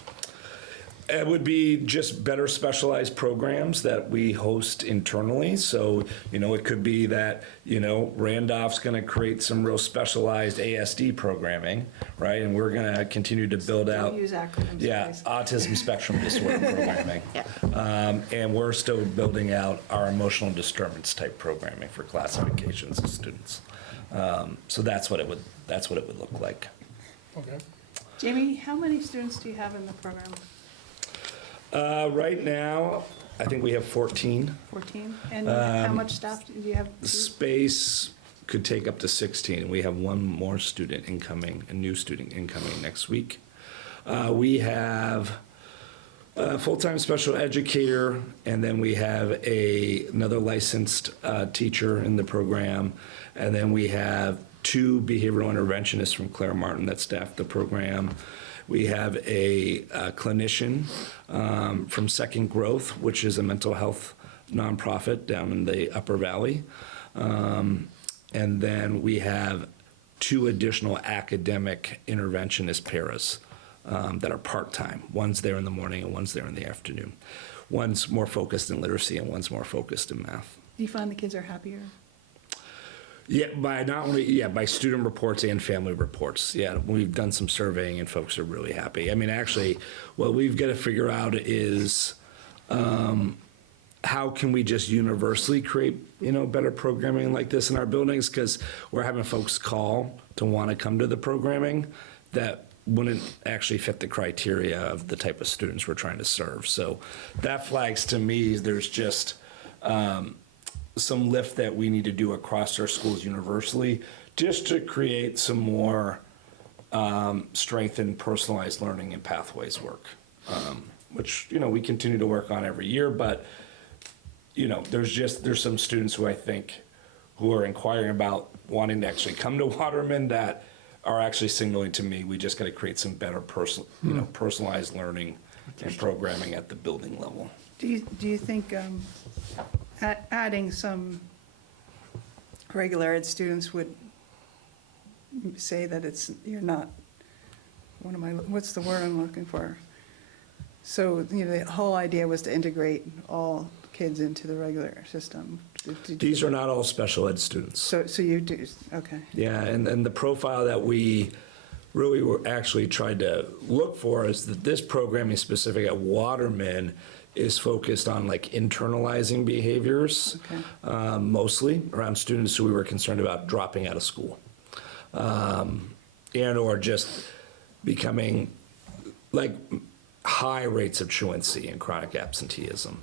It would be just better specialized programs that we host internally. So, you know, it could be that, you know, Randolph's going to create some real specialized ASD programming, right? And we're going to continue to build out. Don't use acronyms, Yeah, please. autism spectrum disorder programming. And we're still building out our emotional disturbance type programming for classifications of students. So that's what it would look like. Okay. Jamie, how many students do you have in the program? Right now, I think we have 14. 14? And how much staff do you have? The space could take up to 16. We have one more student incoming, a new student incoming next week. We have a full-time special educator, and then we have another licensed teacher in the program, and then we have 2 behavioral interventionists from Claire Martin that staff the program. We have a clinician from Second Growth, which is a mental health nonprofit down in the Upper Valley. And then we have 2 additional academic interventionist paras that are part-time. One's there in the morning and one's there in the afternoon. One's more focused in literacy and one's more focused in math. Do you find the kids are happier? Yeah, by student reports and family reports. Yeah, we've done some surveying and folks are really happy. I mean, actually, what we've got to figure out is how how can we just universally create, better programming like this in our buildings? Because we're having folks call to want to come to the programming that wouldn't actually fit the criteria of the type of students we're trying to serve. So that flags to me, there's just some lift that we need to do across our schools universally, just to create some more strengthened personalized learning and pathways work, which, we continue to work on every year, but there's some students who I think who are inquiring about wanting to actually come to Waterman that are actually signaling to me, we just got to create some better personalized learning and programming at the building level. Do you think adding some regular ed students would say that you're not, what's the word I'm looking for? So, the whole idea was to integrate all kids into the regular system. These are not all special ed students. So you do, okay. Yeah, and the profile that we really were actually tried to look for is that this programming specific at Waterman is focused on like internalizing behaviors, Okay. mostly around students who we were concerned about dropping out of school, and or just becoming like high rates of truancy and chronic absenteeism.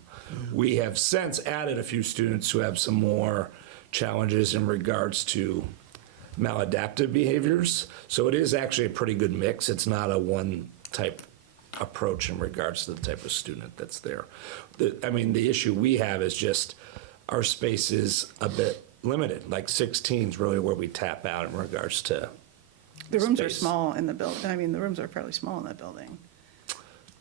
We have since added a few students who have some more challenges in regards to maladaptive behaviors. So it is actually a pretty good mix. It's not a one type approach in regards to the type of student that's there. The issue we have is just our space is a bit limited. Like 16 is really where we tap out in regards to The rooms are space. small in the building, the rooms are fairly small in that building.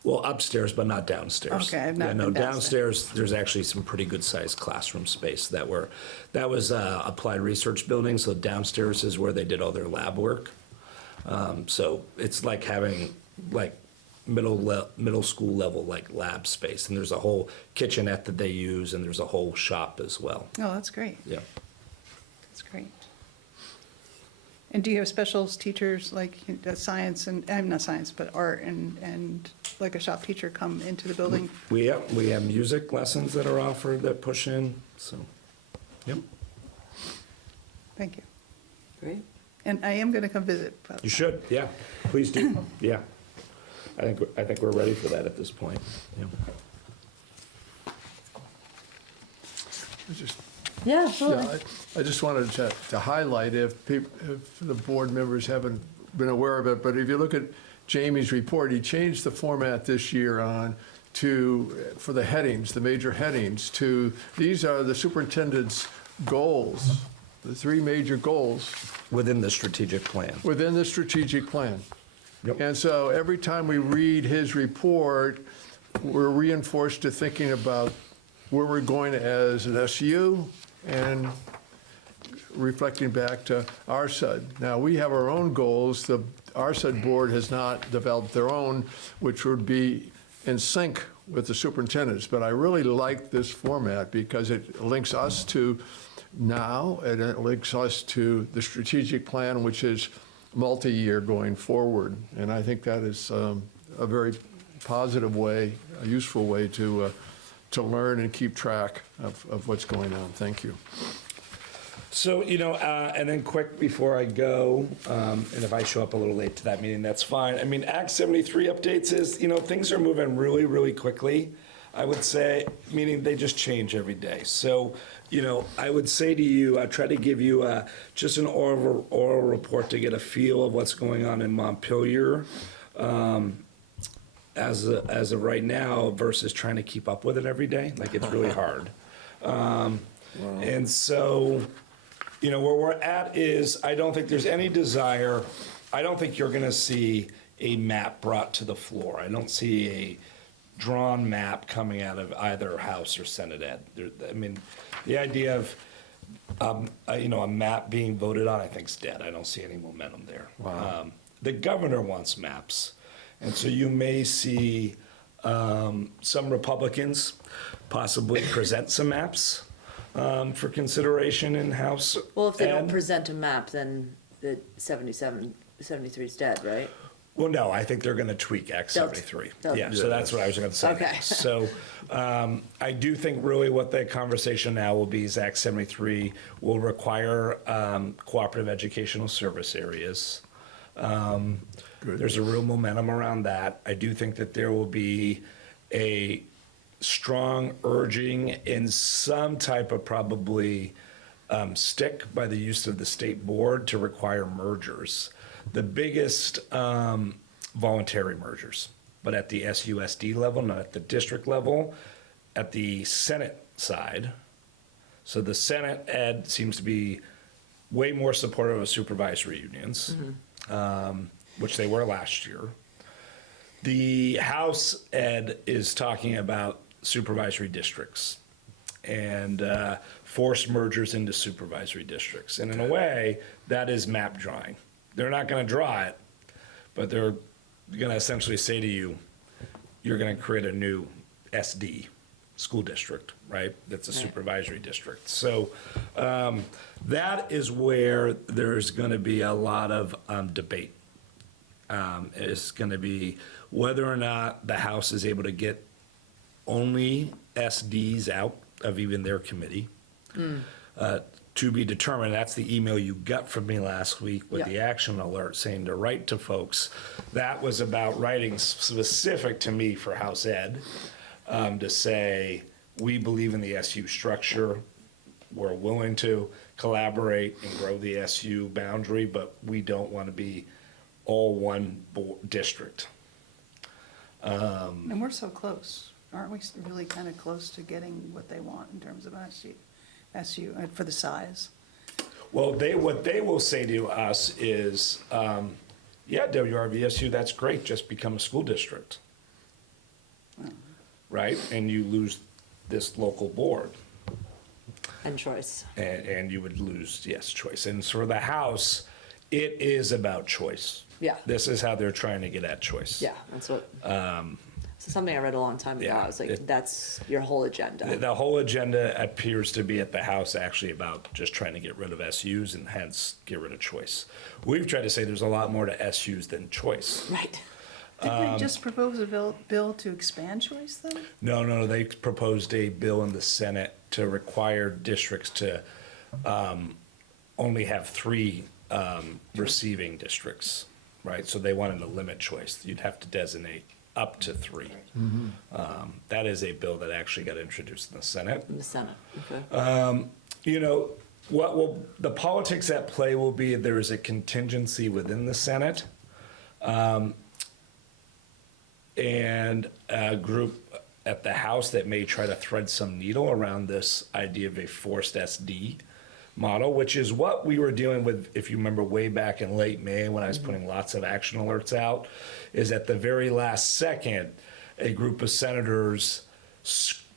Well, upstairs, but not downstairs. Okay, I've not Yeah, no, been downstairs, there's actually some pretty good sized classroom space that was applied research building, so downstairs is where they did all their lab work. So it's like having like middle school level like lab space, and there's a whole kitchenette that they use, and there's a whole shop as well. Oh, that's great, Yeah. that's great. And do you have specials teachers, like science and, not science, but art and like a shop teacher come into the building? We have music lessons that are offered that push in, so, yep. Thank you. Great. And I am going to come visit. but- You should, yeah, please do, yeah. I think we're ready for that at this point, yeah. Yeah, absolutely. Yeah, I just wanted to highlight, if the board members haven't been aware of it, but if you look at Jamie's report, he changed the format this year for the headings, the major headings, these are the superintendent's goals, the 3 major goals Within the strategic plan. within the strategic plan. Yep. And so every time we read his report, we're reinforced to thinking about where we're going as an SU and reflecting back to RSUD. Now, we have our own goals. The RSUD board has not developed their own, which would be in sync with the superintendents. But I really like this format because it links us to now, and it links us to the strategic plan, which is multi-year going forward. And I think that is a very positive way, a useful way to learn and keep track of what's going on. Thank you. So, and then quick before I go, and if I show up a little late to that meeting, that's fine. Act 73 updates is, things are moving really, really quickly, I would say, meaning they just change every day. So, I would say to you, I try to give you just an oral report to get a feel of what's going on in Montpelier as of right now versus trying to keep up with it every day. Like, it's really hard. And so, where we're at is, I don't think there's any desire, I don't think you're gonna see a map brought to the floor. I don't see a drawn map coming out of either House or Senate Ed. The idea of, a map being voted on, I think is dead. I don't see any momentum there. Wow. The governor wants maps. And so you may see some Republicans possibly present some maps for consideration in House. Well, if they don't Ed. present a map, then the 73 is dead, right? Well, no, I think they're going to tweak Act 73. They'll- Yeah, so that's what I was going to say. Okay. So I do think really what the conversation now will be is Act 73 will require cooperative educational service areas. There's a real momentum around that. I do think that there will be a strong urging in some type of probably stick by the use of the state board to require mergers. The biggest voluntary mergers, but at the SUSD level, not at the district level, at the Senate side. So the Senate ed seems to be way more supportive of supervisory unions, which they were last year. The House ed is talking about supervisory districts and forced mergers into supervisory districts. And in a way, that is map drawing. They're not going to draw it, but they're going to essentially say to you, you're going to create a new SD, school district, right? That's a supervisory district. So that is where there's going to be a lot of debate. It's going to be whether or not the House is able to get only SDs out of even their committee. To be determined. That's the email you got from me last week with the action alert saying to write to folks. That was about writing specific to me for House Ed to say, we believe in the SU structure. We're willing to collaborate and grow the SU boundary, but we don't want to be all one district. And we're so close. Aren't we really kind of close to getting what they want in terms of SU for the size? Well, what they will say to us is, yeah, WRVSU, that's great, just become a school district. Right? And you lose this local board. And choice. And you would lose, yes, choice. And for the House, it is about choice. Yeah. This is how they're trying to get at choice. Yeah, that's what, so something I read a long time ago. yeah, I was like, it- that's your whole agenda. The whole agenda appears to be at the House actually about just trying to get rid of SUs and hence get rid of choice. We've tried to say there's a lot more to SUs than choice. Right. Didn't they just propose a bill to expand choice then? No, they proposed a bill in the Senate to require districts to only have 3 receiving districts, right? So they wanted to limit choice. You'd have to designate up to 3. That is a bill that actually got introduced in the Senate. In the Senate, okay. You know, what will, the politics at play will be there is a contingency within the Senate and a group at the House that may try to thread some needle around this idea of a forced SD model, which is what we were dealing with, if you remember, way back in late May when I was putting lots of action alerts out, is at the very last second, a group of senators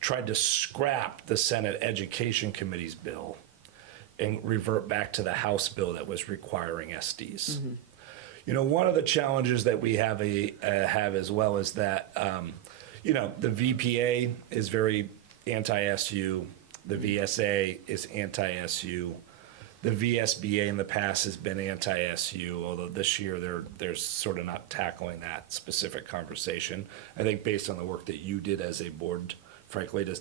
tried to scrap the Senate Education Committee's bill and revert back to the House bill that was requiring SDs. You know, one of the challenges that we have as well is that, you know, the VPA is very anti-SU. The VSA is anti-SU. The VSBA in the past has been anti-SU, although this year they're sort of not tackling that specific conversation. I think based on the work that you did as a board, frankly, to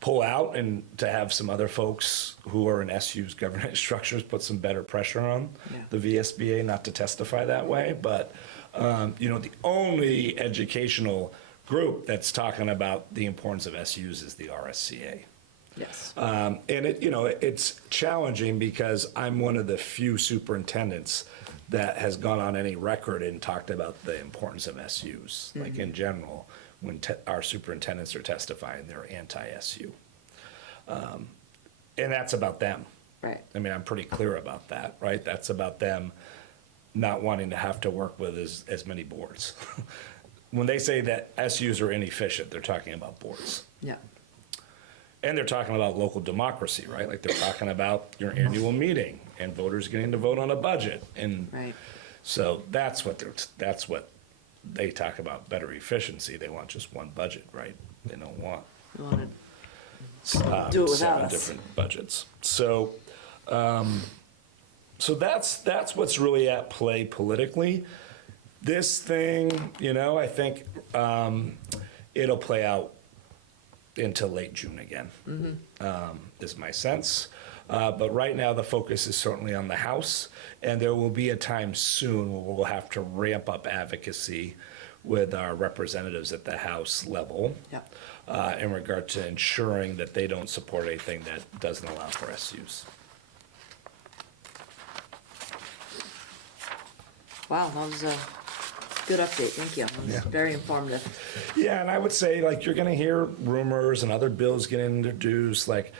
pull out and to have some other folks who are in SU's governance structures put some better pressure on the VSBA not to testify that way. But, you know, the only educational group that's talking about the importance of SUs is the RSCA. Yes. And it, you know, it's challenging because I'm one of the few superintendents that has gone on any record and talked about the importance of SUs, like in general, when our superintendents are testifying, they're anti-SU. And that's about them. Right. I mean, I'm pretty clear about that, right? That's about them not wanting to have to work with as many boards. When they say that SUs are inefficient, they're talking about boards. Yeah. And they're talking about local democracy, right? Like they're talking about your annual meeting and voters getting to vote on a budget. And Right. so that's what they talk about, better efficiency. They want just one budget, right? They don't want You want to do it without 7 us. different budgets. So, so that's what's really at play politically. this thing, I think it'll play out until late June again, is my sense. But right now, the focus is certainly on the House, and there will be a time soon where we'll have to ramp up advocacy with our representatives at the House level Yep. in regard to ensuring that they don't support anything that doesn't allow for SUs. Wow, that was a good update, thank you. It was very informative. Yeah, and I would say, like, you're gonna hear rumors and other bills get introduced, like,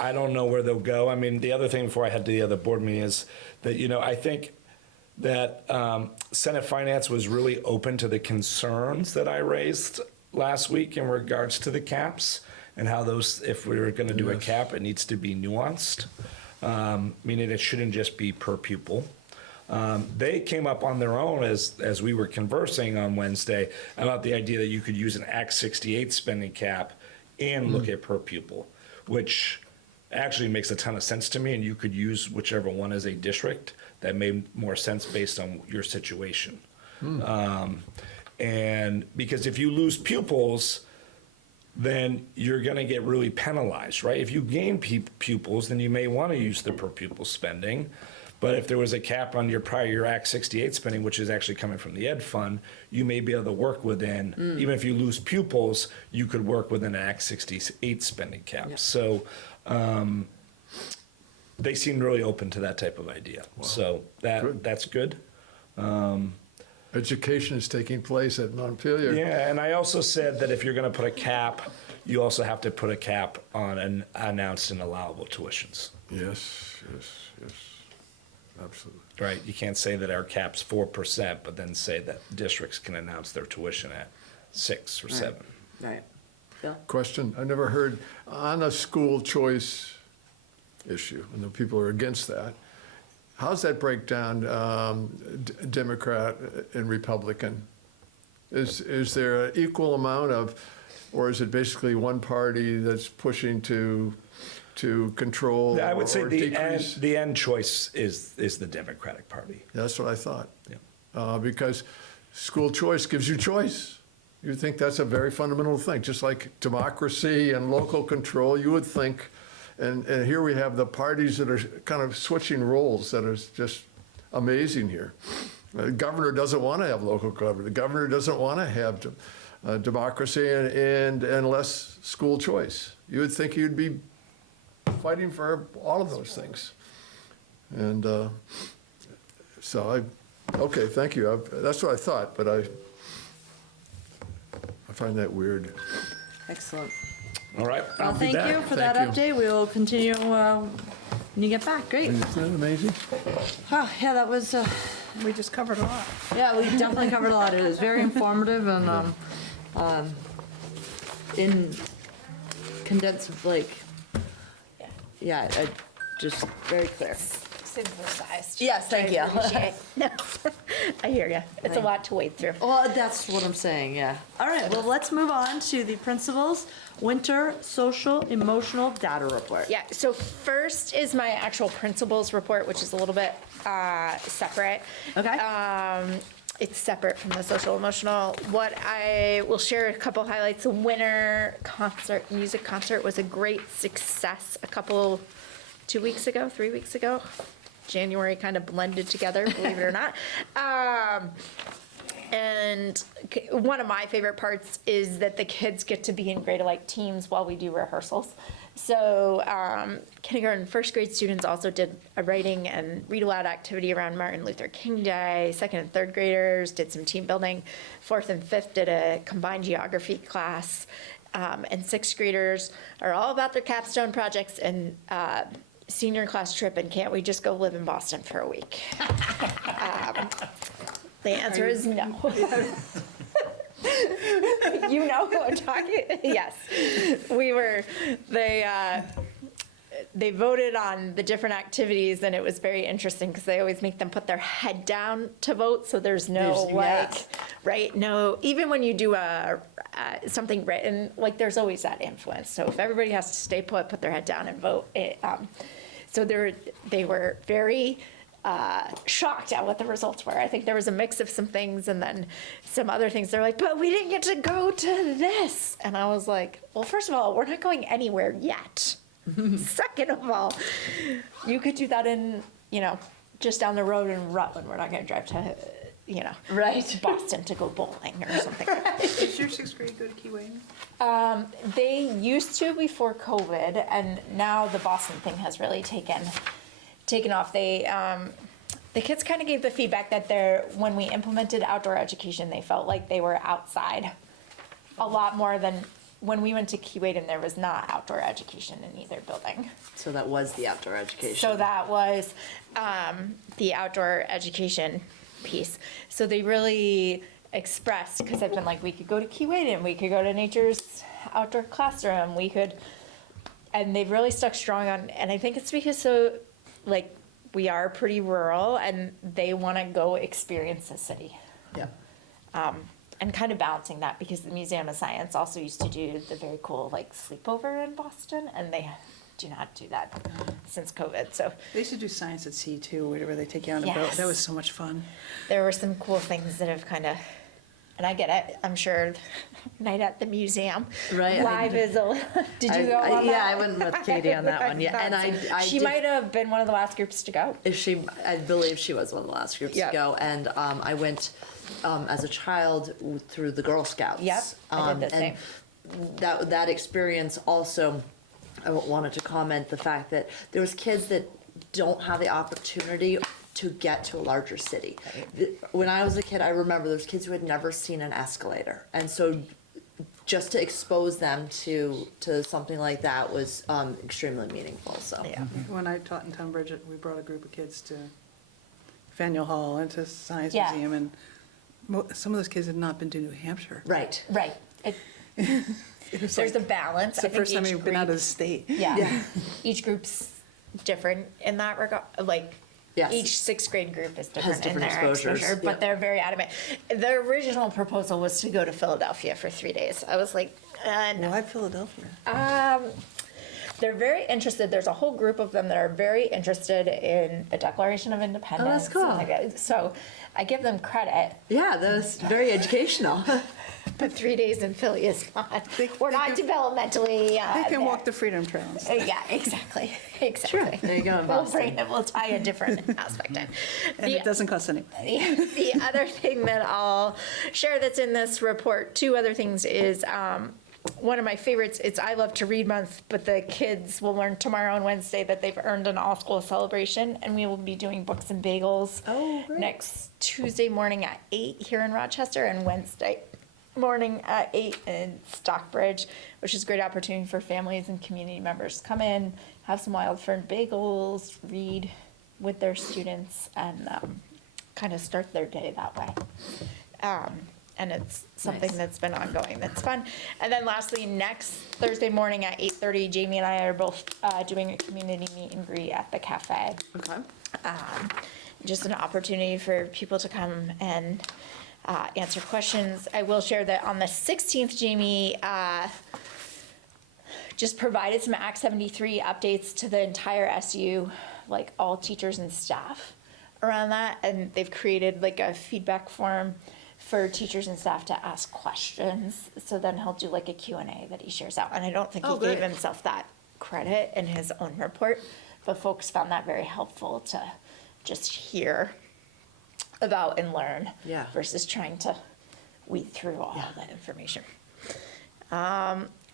I don't know where they'll go. I mean, the other thing before I head to the other board meeting is that, I think that Senate Finance was really open to the concerns that I raised last week in regards to the caps and how those, if we were gonna do a cap, it needs to be nuanced, meaning it shouldn't just be per pupil. They came up on their own as we were conversing on Wednesday about the idea that you could use an Act 68 spending cap and look at per pupil, which actually makes a ton of sense to me, and you could use whichever one as a district that made more sense based on your situation. And because if you lose pupils, then you're going to get really penalized, right? If you gain pupils, then you may want to use the per pupil spending. But if there was a cap on your prior year Act 68 spending, which is actually coming from the Ed Fund, you may be able to work within, even if you lose pupils, you could work within an Act 68 spending cap. Yep. So they seem really open to that type of idea. So Good. that's good. Education is taking place at Montpelier. Yeah, and I also said that if you're going to put a cap, you also have to put a cap on an announced and allowable tuitions. Yes, absolutely. Right, you can't say that our cap's 4%, but then say that districts can announce their tuition at 6 or 7. Right. Bill? Question, I never heard, on a school choice issue, and the people are against that, how's that break down, Democrat and Republican? Is there an equal amount of, or is it basically one party that's pushing to control I would say or the decrease? end choice is the Democratic Party. That's what I thought. Yeah. Because school choice gives you choice. You think that's a very fundamental thing, just like democracy and local control, you would think. And here we have the parties that are kind of switching roles that are just amazing here. The governor doesn't want to have local government. The governor doesn't want to have democracy and less school choice. You would think you'd be fighting for all of those things. And okay, thank you. That's what I thought, but I find that weird. Excellent. All right, Well, I'll be thank back. you for that Thank update. We will continue when you get back. Great. Isn't that amazing? Oh, yeah, that was, We just covered a lot. yeah, we definitely covered a lot. It was very informative and in condensed, like, yeah, just very clear. Synthesized. Yes, thank you. Appreciate. No, I hear you. It's a lot to wade through. Well, that's what I'm saying, yeah. All right, well, let's move on to the principal's winter social emotional data report. Yeah, so first is my actual principals report, which is a little bit separate. Okay. It's separate from the social emotional. What I will share a couple highlights. The winter concert, music concert was a great success 3 weeks ago. January kind of blended together, believe it or not. And one of my favorite parts is that the kids get to be in grade-alike teams while we do rehearsals. So kindergarten and first grade students also did a writing and read-aloud activity around Martin Luther King Day. Second and third graders did some team building. Fourth and fifth did a combined geography class. And sixth graders are all about their capstone projects and senior class trip, and can't we just go live in Boston for a week? The answer is no. You know who I'm talking? Yes. They voted on the different activities, and it was very interesting because they always make them put their head down to vote, so there's no right? No, even when you do something written, like there's always that influence. So if everybody has to stay put their head down and vote, so they were very shocked at what the results were. I think there was a mix of some things and then some other things. They're like, but we didn't get to go to this. And I was like, well, first of all, we're not going anywhere yet. Second of all, you could do that in, just down the road in Rutland. We're not going to drive to, Right. Boston to go bowling or something. Does your sixth grade go to Keewaydin? They used to before COVID, and now the Boston thing has really taken off. The kids kind of gave the feedback that when we implemented outdoor education, they felt like they were outside a lot more than when we went to Keewaydin. There was not outdoor education in either building. So that was the outdoor education. So that was the outdoor education piece. So they really expressed, because I've been like, we could go to Keewaydin, we could go to Nature's outdoor classroom, and they've really stuck strong on, and I think it's because we are pretty rural and they want to go experience the city. Yeah. And kind of balancing that, because the Museum of Science also used to do the very cool sleepover in Boston, and they do not do that since COVID. So They used to do science at sea too, where they take you on a boat. Yes. That was so much fun. there were some cool things that have kind of, and I get it, I'm sure, night at the museum. Right, Live is a, did you go on that? Yeah, I went with Katie on that one, yeah, and I She did- might have been one of the last groups to go. I believe she was one of the last groups Yep. to go, and I went as a child through the Girl Scouts. Yep, I did the and that experience also, I wanted to comment the fact that there was kids that don't have the opportunity to get to a larger city. When I was a kid, I remember those kids who had never seen an escalator, and so just to expose them to something like that was extremely meaningful. So Yeah. When I taught in Tunbridge, we brought a group of kids to Faneuil Hall and to Science Yeah. Museum, and some of those kids had not been to New Hampshire. right. Right. It was There's like, a balance. it's the first time we've been out of the state. Yeah. Each group's different in that regard. Yes. Each sixth grade group is different, different in their exposures, exposure, but yeah. they're very adamant. The original proposal was to go to Philadelphia for 3 days. I was like, no. Why Philadelphia? They're very interested. There's a whole group of them that are very interested in the Declaration of Independence. cool. and like that. So I give them credit, Yeah, that was very educational. but 3 days in Philly is not. We're not developmentally. They can there. walk the Freedom Trails. Yeah, exactly. Exactly. There you go, in We'll Boston. we'll tie a different aspect in. And it doesn't cost any. The other thing that I'll share that's in this report, two other things, is one of my favorites. It's I Love to Read Month, but the kids will learn tomorrow and Wednesday that they've earned an all-school celebration, and we will be doing books and bagels next Tuesday morning at 8 here in Rochester, and Wednesday morning at 8 in Stockbridge, which is a great opportunity for families and community members to come in, have some wild fern bagels, read with their students, and kind of start their day that way. And it's something Nice. that's been ongoing, that's fun. And then lastly, next Thursday morning at 8:30, Jamie and I are both doing a community meet and greet at the cafe. Okay. Just an opportunity for people to come and answer questions. I will share that on the 16th, Jamie just provided some Act 73 updates to the entire SU, like all teachers and staff around that. And they've created like a feedback form for teachers and staff to ask questions. So then he'll do like a Q&A that he shares out. And I don't think he gave great. himself that credit in his own report, but folks found that very helpful to just hear about and learn Yeah. versus trying to weed through all that information.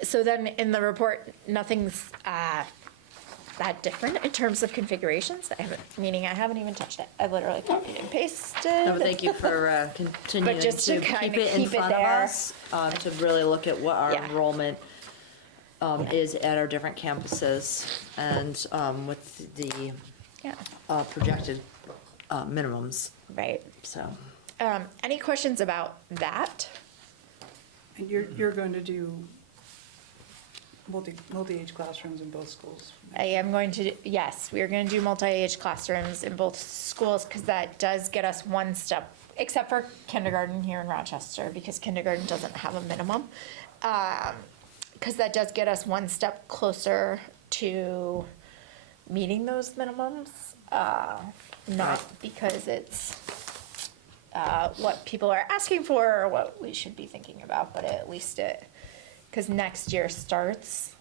So then in the report, nothing's that different in terms of configurations. I haven't even touched it. I literally copied and pasted. No, but thank you for continuing just to to kinda keep it in keep it front of there. us, to really look at what our Yeah. enrollment is at our different campuses, and with the Yeah, projected minimums, right. so. Any questions about that? And you're going to do multi-age classrooms in both schools. I am going to, yes, we are going to do multi-age classrooms in both schools, because that does get us one step, except for kindergarten here in Rochester, because kindergarten doesn't have a minimum. Because that does get us one step closer to meeting those minimums. not because it's what people are asking for or what we should be thinking about, but at least because next year starts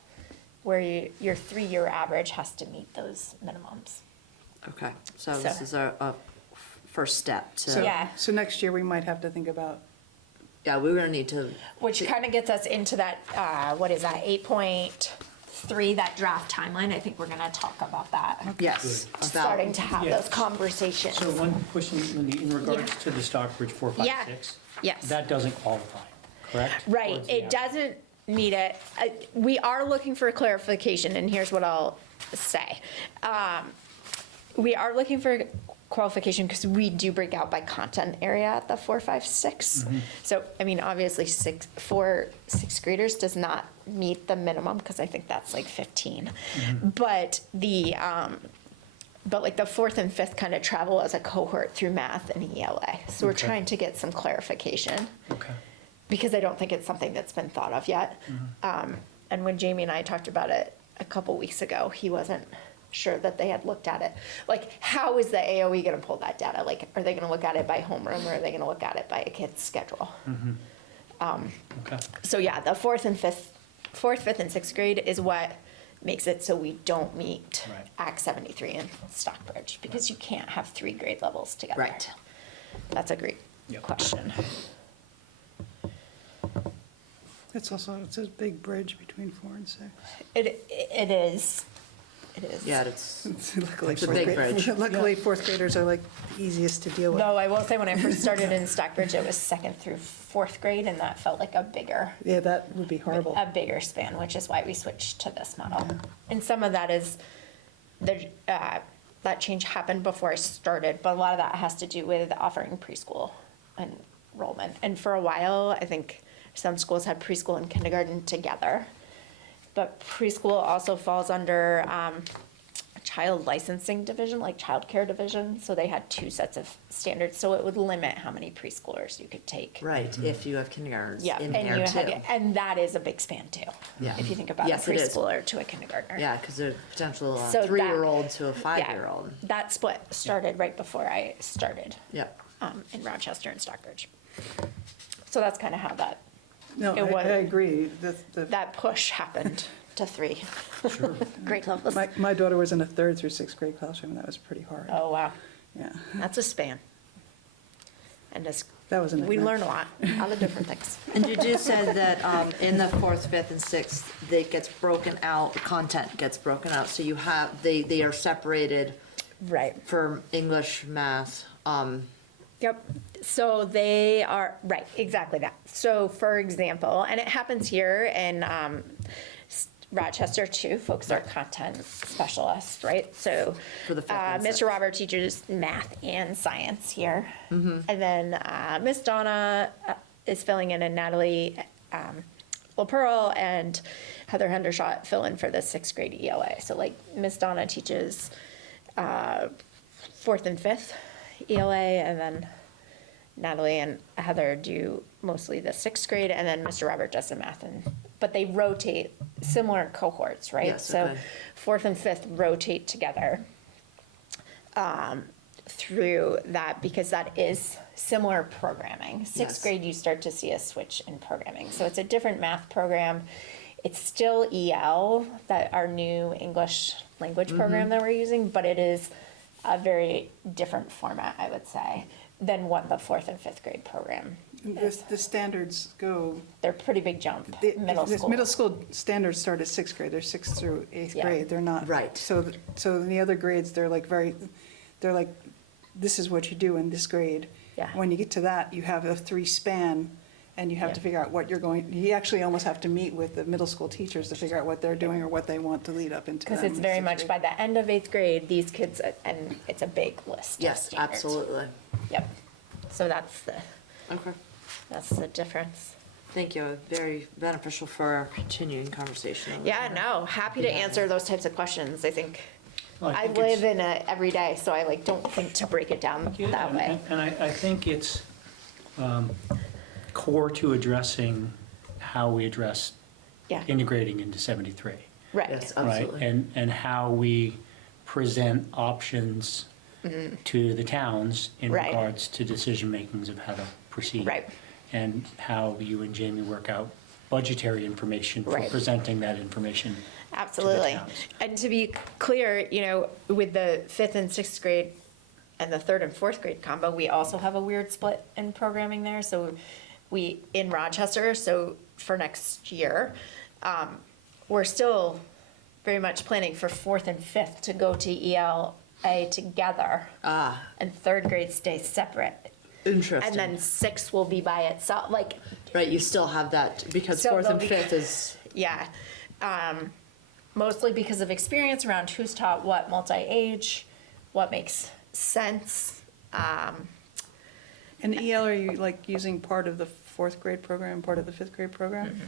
where your 3-year average has to meet those minimums. Okay, so this So- is a first step to. So, Yeah. so next year, we might have to think about, Yeah, we're gonna need to. Which kind of gets us into that, what is that, 8.3, that draft timeline. I think we're gonna talk about that. Yes. About. Starting to have Yeah. those conversations. So one question, Lindy, in regards Yeah. to the Stockbridge 4, 5, Yeah. 6? Yes. That doesn't qualify, correct? Right, Or is the it doesn't need it. We are looking for clarification, and here's what I'll say. We are looking for qualification because we do break out by content area at the 4, 5, 6. So, I mean, obviously, 6th graders does not meet the minimum because I think that's like 15. But but like the 4th and 5th kind of travel as a cohort through math and ELA. So we're Okay. trying to get some clarification Okay. because I don't think it's something that's been thought of yet. And when Jamie and I talked about it a couple weeks ago, he wasn't sure that they had looked at it. Like, how is the AOE going to pull that data? Like, are they going to look at it by homeroom or are they going to look at it by a kid's schedule? Okay. So yeah, the 4th, 5th, and 6th grade is what makes it so we don't meet Right. Act 73 in Stockbridge because you can't have 3 grade levels together. Right. That's a great Yep. question. it's a big bridge between 4 and 6. It is. It is. Yeah, it's. Luckily, It's a fourth big grade- bridge. Luckily, 4th graders are like the easiest to deal with. Though I will say, when I first started in Stockbridge, it was 2nd through 4th grade, and that felt like a bigger Yeah, that would be horrible. span, which is why we switched to this model. And some of that is that change happened before I started, but a lot of that has to do with offering preschool enrollment. And for a while, I think some schools had preschool and kindergarten together. But preschool also falls under a child licensing division, like childcare division. So they had 2 sets of standards. So it would limit how many preschoolers you could take. Right, if you have kindergartens Yeah, in and there you too. had, and that is a big span too. Yeah. If you think about Yes, a it is. preschooler to a kindergartner. Yeah, because there's potential So that- 3-year-old to a Yeah, 5-year-old. that split started right before I started Yep. in Rochester and Stockbridge. So that's kind of how No, it I was- agree. that push happened to 3 grade levels. My daughter was in a 3rd through 6th grade classroom, and that was pretty hard. Oh, wow. Yeah, That's a span. And just, that was a we nightmare. learn a lot of different things. And you just said that in the 4th, 5th, and 6th, they gets broken out, content gets broken out. So you have, they are separated Right. for English, math. Yep. So they are, right, exactly that. So for example, and it happens here in Rochester too, folks are content specialists, right? So For the fifth and sixth. Mr. Robert teaches math and science here. And then Miss Donna is filling in, and Natalie LaPearl and Heather Hendershot fill in for the 6th grade ELA. So like Miss Donna teaches 4th and 5th ELA, and then Natalie and Heather do mostly the 6th grade, and then Mr. Robert does the math, but they rotate similar cohorts, right? Yes, So okay. 4th and 5th rotate together through that because that is similar programming. 6th Yes. grade, you start to see a switch in programming. So it's a different math program. It's still EL, that our new English language program that we're using, but it is a very different format, I would say, than what the 4th and 5th grade program. The standards go, They're a pretty big jump, middle the school. middle school standards start at 6th grade, they're 6th through 8th Yeah. grade, they're not. Right. So in the other grades, they're like this is what you do in this grade. Yeah. When you get to that, you have a 3 span, and you have to Yeah. figure out what you actually almost have to meet with the middle school teachers to figure out what they're doing or what they want to lead up into. Because them it's in very 6th much grade. by the end of 8th grade, these kids, and it's a big list of Yes, standards. absolutely. Yep. So Okay. that's the difference. Thank you. Very beneficial for our continuing conversation. on Yeah, that. no, happy to answer those types of questions. I think Well, I think live it's- in it every day, so I like don't think to break it down Yeah, that way. And I think it's core to addressing how we address Yeah, integrating into 73. right. Yes, Right, absolutely. and how we present options to the towns in Right. regards to decision-makings of how to proceed. Right. And how you and Jamie work out budgetary information for Right. presenting that information. Absolutely. towns. And to be clear, with the 5th and 6th grade and the 3rd and 4th grade combo, we also have a weird split in programming there. So in Rochester, so for next year, we're still very much planning for 4th and 5th to go to ELA together. And 3rd grade stays separate. Interesting. And then 6th will be by itself, like, Right, you still have that, because So fourth they'll and be- fifth is, yeah. Mostly because of experience around who's taught what multi-age, what makes sense. And EL, are you like using part of the 4th grade program, part of the 5th grade program?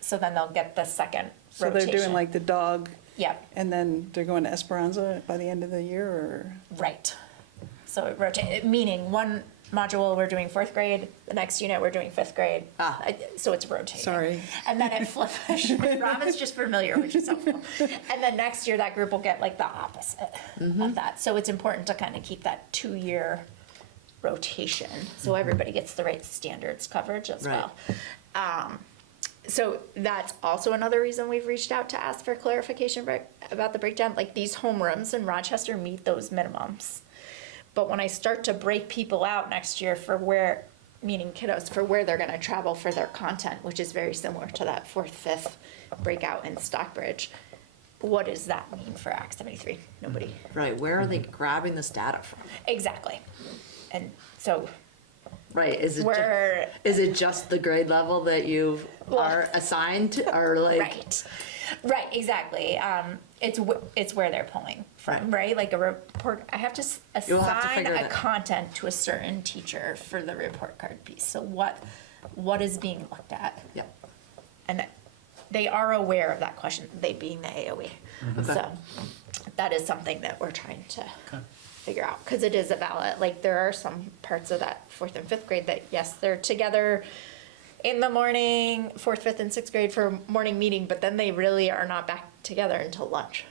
So then they'll get the second So they're rotation. doing like the dog, Yep, and then they're going to Esperanza by the end of the year, or? right. So it rotates, meaning one module we're doing 4th grade, the next unit we're doing 5th grade. So it's rotating. Sorry. And then it flips. Robin's just familiar, which is helpful. And then next year that group will get like the opposite of that. So it's important to kind of keep that 2-year rotation so everybody gets the right standards coverage as Right. well. So that's also another reason we've reached out to ask for clarification about the breakdown. Like these homerooms in Rochester meet those minimums. But when I start to break people out next year meaning kiddos, for where they're gonna travel for their content, which is very similar to that 4th, 5th breakout in Stockbridge, what does that mean for Act 73? Nobody. right, where are they grabbing this data from? Exactly. And so Right, is we're, is it just the grade level that you Well- are assigned to, or like? right, exactly. It's where they're pulling from, right? Like a report, I have to You'll have to assign figure a that- content to a certain teacher for the report card piece. So what is being looked at? Yep. And they are aware of that question, they being the AOE. So that is something that we're trying to figure out, because it is a valid, like there are some parts of that 4th and 5th grade that, yes, they're together in the morning, 4th, 5th, and 6th grade for morning meeting, but then they really are not back together until lunch.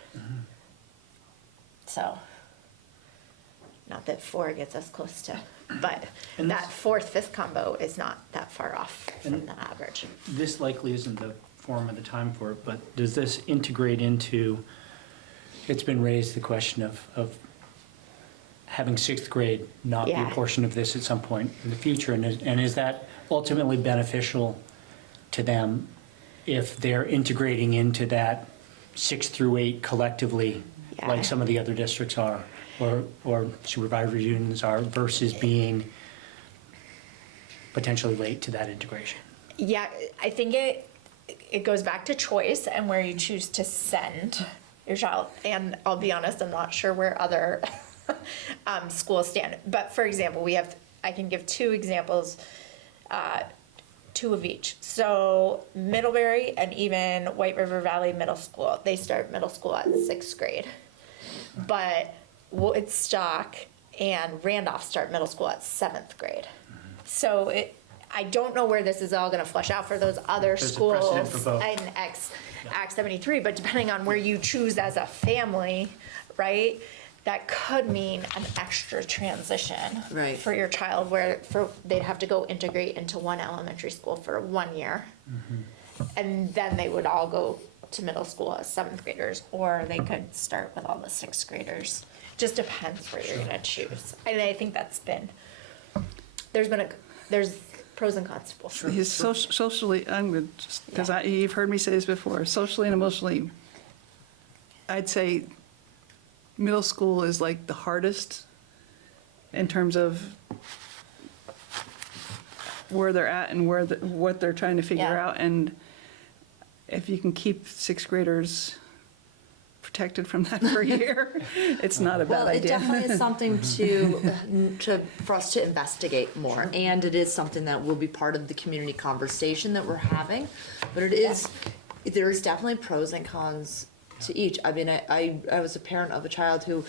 So, not that 4 gets us close to, but And that this- 4th, 5th combo is not that far off from the average. This likely isn't the forum or the time for it, but does this integrate into, it's been raised, the question of having 6th grade not be a Yeah. portion of this at some point in the future? And is that ultimately beneficial to them if they're integrating into that 6 through 8 collectively, Yeah. like some of the other districts are, or supervisory unions are, versus being potentially late to that integration? Yeah, I think it goes back to choice and where you choose to send your child. And I'll be honest, I'm not sure where other schools stand. But for example, I can give 2 examples, 2 of each. So Middlebury and even White River Valley Middle School, they start middle school at 6th grade. But Woodstock and Randolph start middle school at 7th grade. So I don't know where this is all gonna flush out for those other There's a schools precedent for both. in Act 73, but depending on where you choose as a family, right? That could mean an extra transition Right. for your child they'd have to go integrate into one elementary school for 1 year. And then they would all go to middle school as 7th graders, or they could start with all the 6th graders. Just depends where you're gonna choose. And I think there's pros and cons to both. His socially, I'm going to, because you've heard me say this before, socially and emotionally, I'd say middle school is like the hardest in terms of where they're at and what they're trying to figure Yeah. out. And if you can keep 6th graders protected from that for a year, it's not a bad Well, it idea. definitely is something for us to investigate more, and it is something that will be part of the community conversation that we're having. But there is definitely pros and cons to each. I mean, I was a parent of a child who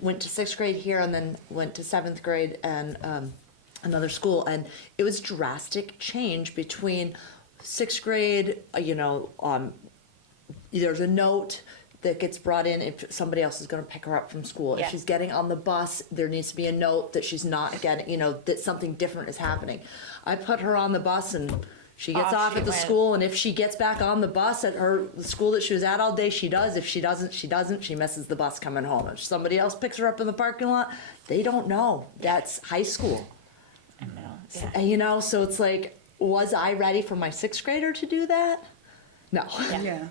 went to 6th grade here and then went to 7th grade and another school, and it was drastic change between 6th grade, there's a note that gets brought in if somebody else is gonna pick her up from school. If Yeah. she's getting on the bus, there needs to be a note that she's not getting, that something different is happening. I put her on the bus and she gets Off off she at the went. school, and if she gets back on the bus at the school that she was at all day, she does. If she doesn't, she doesn't. She misses the bus coming home. If somebody else picks her up in the parking lot, they don't know. That's high school. Yeah. And, so it's like, was I ready for my 6th grader to do that? No. Yeah.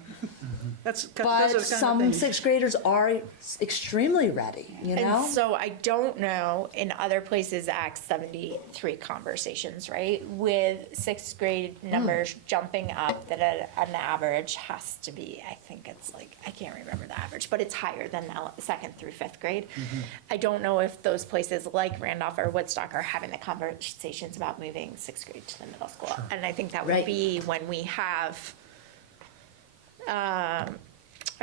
Those are But the kind of some things. 6th graders are extremely ready, And so I don't know, in other places, Act 73 conversations, right? With 6th grade numbers jumping up, that an average has to be, I think it's like, I can't remember the average, but it's higher than the 2nd through 5th grade. I don't know if those places like Randolph or Woodstock are having the conversations about moving 6th grade to the middle school. And I think that would Right. be when we have our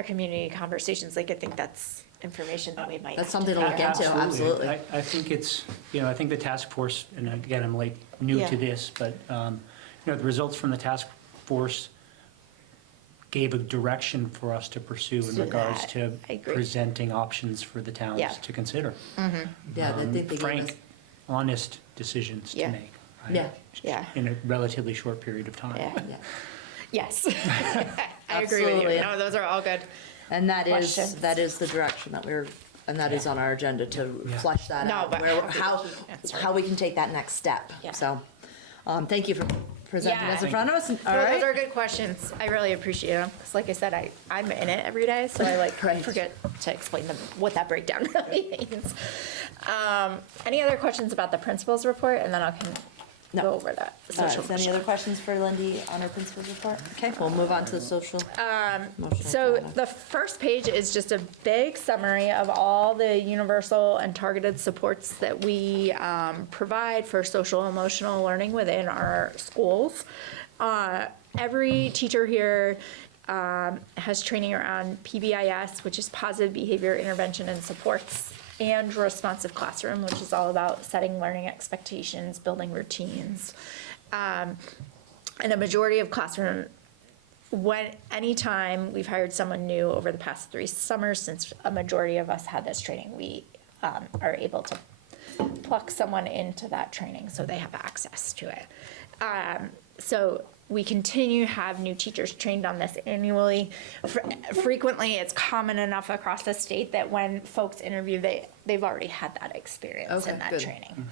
community conversations. Like, I think that's information that we might That's have to something to look figure out. into, absolutely. I think it's, I think the task force, and again, I'm like new Yeah. to this, but, the results from the task force gave a direction for us to pursue in So regards that- to I agree. presenting options for the towns Yeah. to consider. Yeah, I think they gave us, Frank, honest decisions to Yeah. make. right? Yeah. Yeah. In a relatively short period of time. Yeah. yeah. Yes. I agree with you. Absolutely. No, those are all good. And that Questions? is the direction that and that is on our agenda to flesh that No, out, but how we can take that next step. Yeah. So, thank you for presenting Yeah. this in front of us. All No, right. those are good questions. I really appreciate them. Because like I said, I'm in it every day, so I Right. forget to explain them, what that breakdown really means. Any other questions about the principal's report? And then I can No. go over that. All right, social is there any other questions for Lindy on her principal's report? Okay, we'll move on to the social. emotional So data. the first page is just a big summary of all the universal and targeted supports that we provide for social emotional learning within our schools. Every teacher here has training around PBIS, which is positive behavior intervention and supports, and responsive classroom, which is all about setting learning expectations, building routines. And a majority of classroom, anytime we've hired someone new over the past 3 summers, since a majority of us had this training, we are able to pluck someone into that training so they have access to it. So we continue to have new teachers trained on this annually. Frequently, it's common enough across the state that when folks interview, they've already had that experience Okay, in that good. training.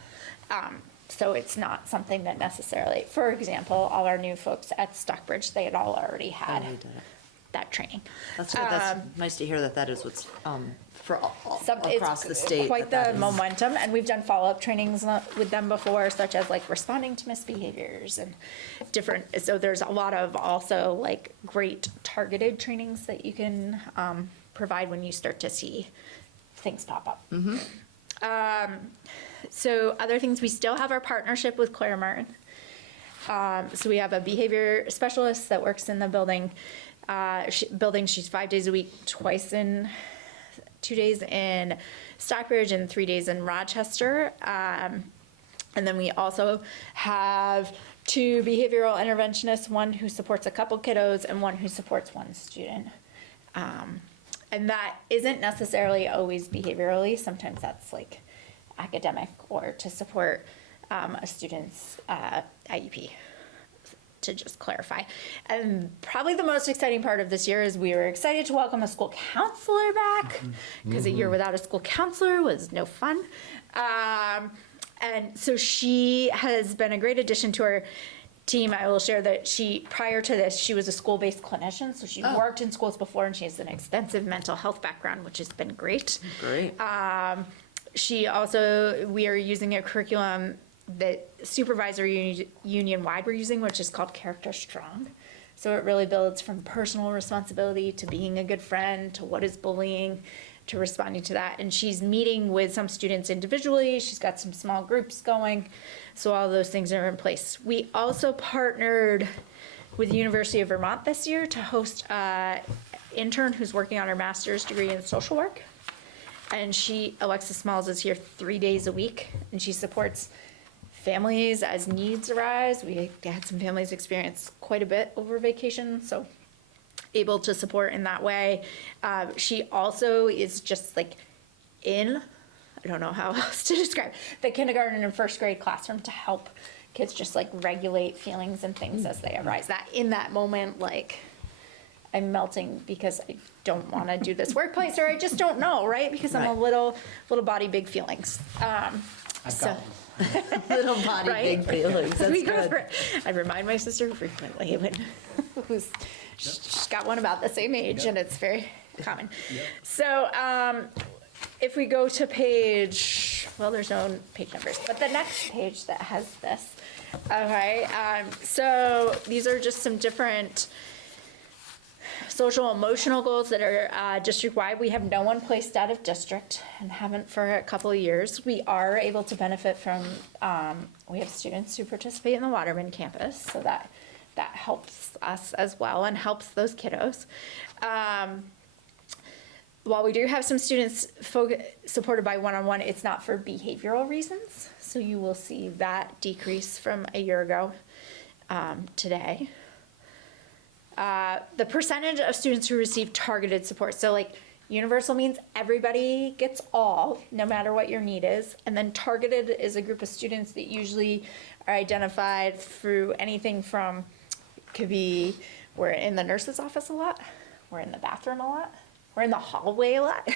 So it's not something that necessarily, for example, all our new folks at Stockbridge, they had all already had Already did it. that training. That's good. That's nice to hear that is what's, for It's across the state. Quite that the is- momentum, and we've done follow-up trainings with them before, such as like responding to misbehaviors and different, so there's a lot of also like great targeted trainings that you can provide when you start to see things pop up. So other things, we still have our partnership with Claire Martin. So we have a behavior specialist that works in the building. She's 5 days a week, 2 days in Stockbridge and 3 days in Rochester. And then we also have 2 behavioral interventionists, one who supports a couple kiddos and one who supports 1 student. And that isn't necessarily always behaviorally. Sometimes that's like academic or to support a student's IEP, to just clarify. And probably the most exciting part of this year is we were excited to welcome a school counselor back, because a year without a school counselor was no fun. And so she has been a great addition to our team. I will share that prior to this, she was a school-based clinician, so she'd worked in schools before, and she has an extensive mental health background, which has been great. Great. We are using a curriculum that supervisor union-wide we're using, which is called Character Strong. So it really builds from personal responsibility to being a good friend, to what is bullying, to responding to that. And she's meeting with some students individually. She's got some small groups going. So all those things are in place. We also partnered with the University of Vermont this year to host an intern who's working on her master's degree in social work. And Alexis Smalls, is here 3 days a week, and she supports families as needs arise. We had some families experience quite a bit over vacation, so able to support in that way. She also is just like in, I don't know how else to describe, the kindergarten and first grade classroom to help kids just like regulate feelings and things as they arise. That in that moment, like, I'm melting because I don't want to do this workplace, or I just don't know, right? Because I'm a little body, big feelings. I've got one. Little body, Right? big feelings. That's We go good. through it. I remind my sister frequently when she's got one about the same age, and it's very common. So if we go to page, well, there's no page numbers, but the next page that has this. Okay, so these are just some different social emotional goals that are district-wide. We have no one placed out of district and haven't for a couple of years. We are able to benefit from, we have students who participate in the Waterman campus, so that helps us as well and helps those kiddos. While we do have some students supported by one-on-one, it's not for behavioral reasons. So you will see that decrease from a year ago today. The percentage of students who receive targeted support. So like universal means everybody gets all, no matter what your need is. And then targeted is a group of students that usually are identified through anything from, could be, we're in the nurse's office a lot, we're in the bathroom a lot, we're in the hallway a lot.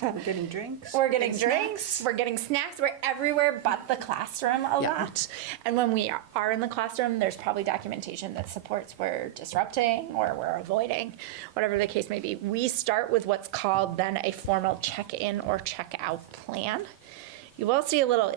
We're getting drinks. We're getting drinks, we're getting snacks, we're everywhere but the classroom a lot. And when we are in the classroom, there's probably documentation that supports we're disrupting or we're avoiding, whatever the case may be. We start with what's called then a formal check-in or check-out plan. You will see a little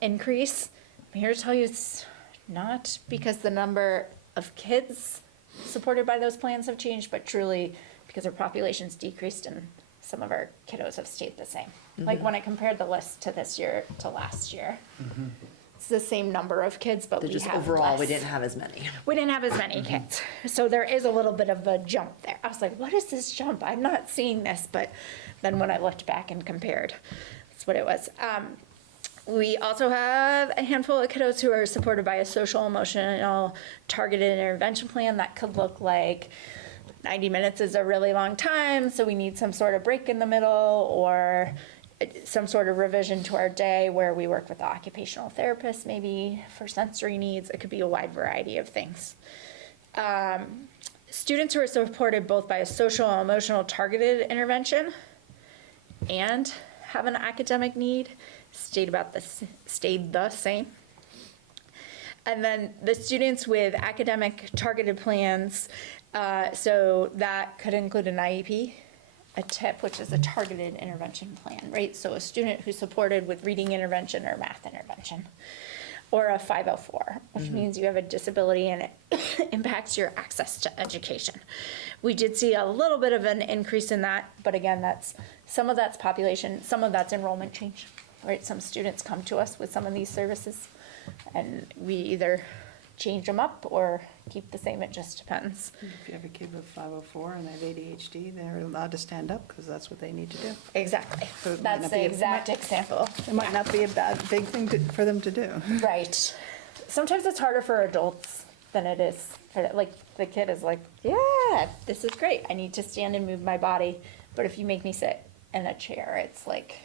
increase. I'm here to tell you it's not because the number of kids supported by those plans have changed, but truly because our population's decreased and some of our kiddos have stayed the same. Like when I compared the list to this year to last year, it's the same number of kids, but They're we just have overall, we less. didn't have as many. We didn't have as many kids. So there is a little bit of a jump there. I was like, what is this jump? I'm not seeing this. But then when I looked back and compared, that's what it was. We also have a handful of kiddos who are supported by a social emotional targeted intervention plan that could look like 90 minutes is a really long time, so we need some sort of break in the middle or some sort of revision to our day where we work with the occupational therapist maybe for sensory needs. It could be a wide variety of things. Students who are supported both by a social and emotional targeted intervention and have an academic need stayed the same. And then the students with academic targeted plans, so that could include an IEP, a TIP, which is a targeted intervention plan, right? So a student who's supported with reading intervention or math intervention, or a 504, which means you have a disability and it impacts your access to education. We did see a little bit of an increase in that, but again, some of that's population, some of that's enrollment change, right? Some students come to us with some of these services and we either change them up or keep the same, it just depends. If you have a kid with 504 and they have ADHD, they're allowed to stand up because that's what they need to do. Exactly. So it might That's not the be a- exact example. It might not be a big thing for them to do. Right. Sometimes it's harder for adults than it is for, like, the kid is like, yeah, this is great. I need to stand and move my body. But if you make me sit in a chair, it's like,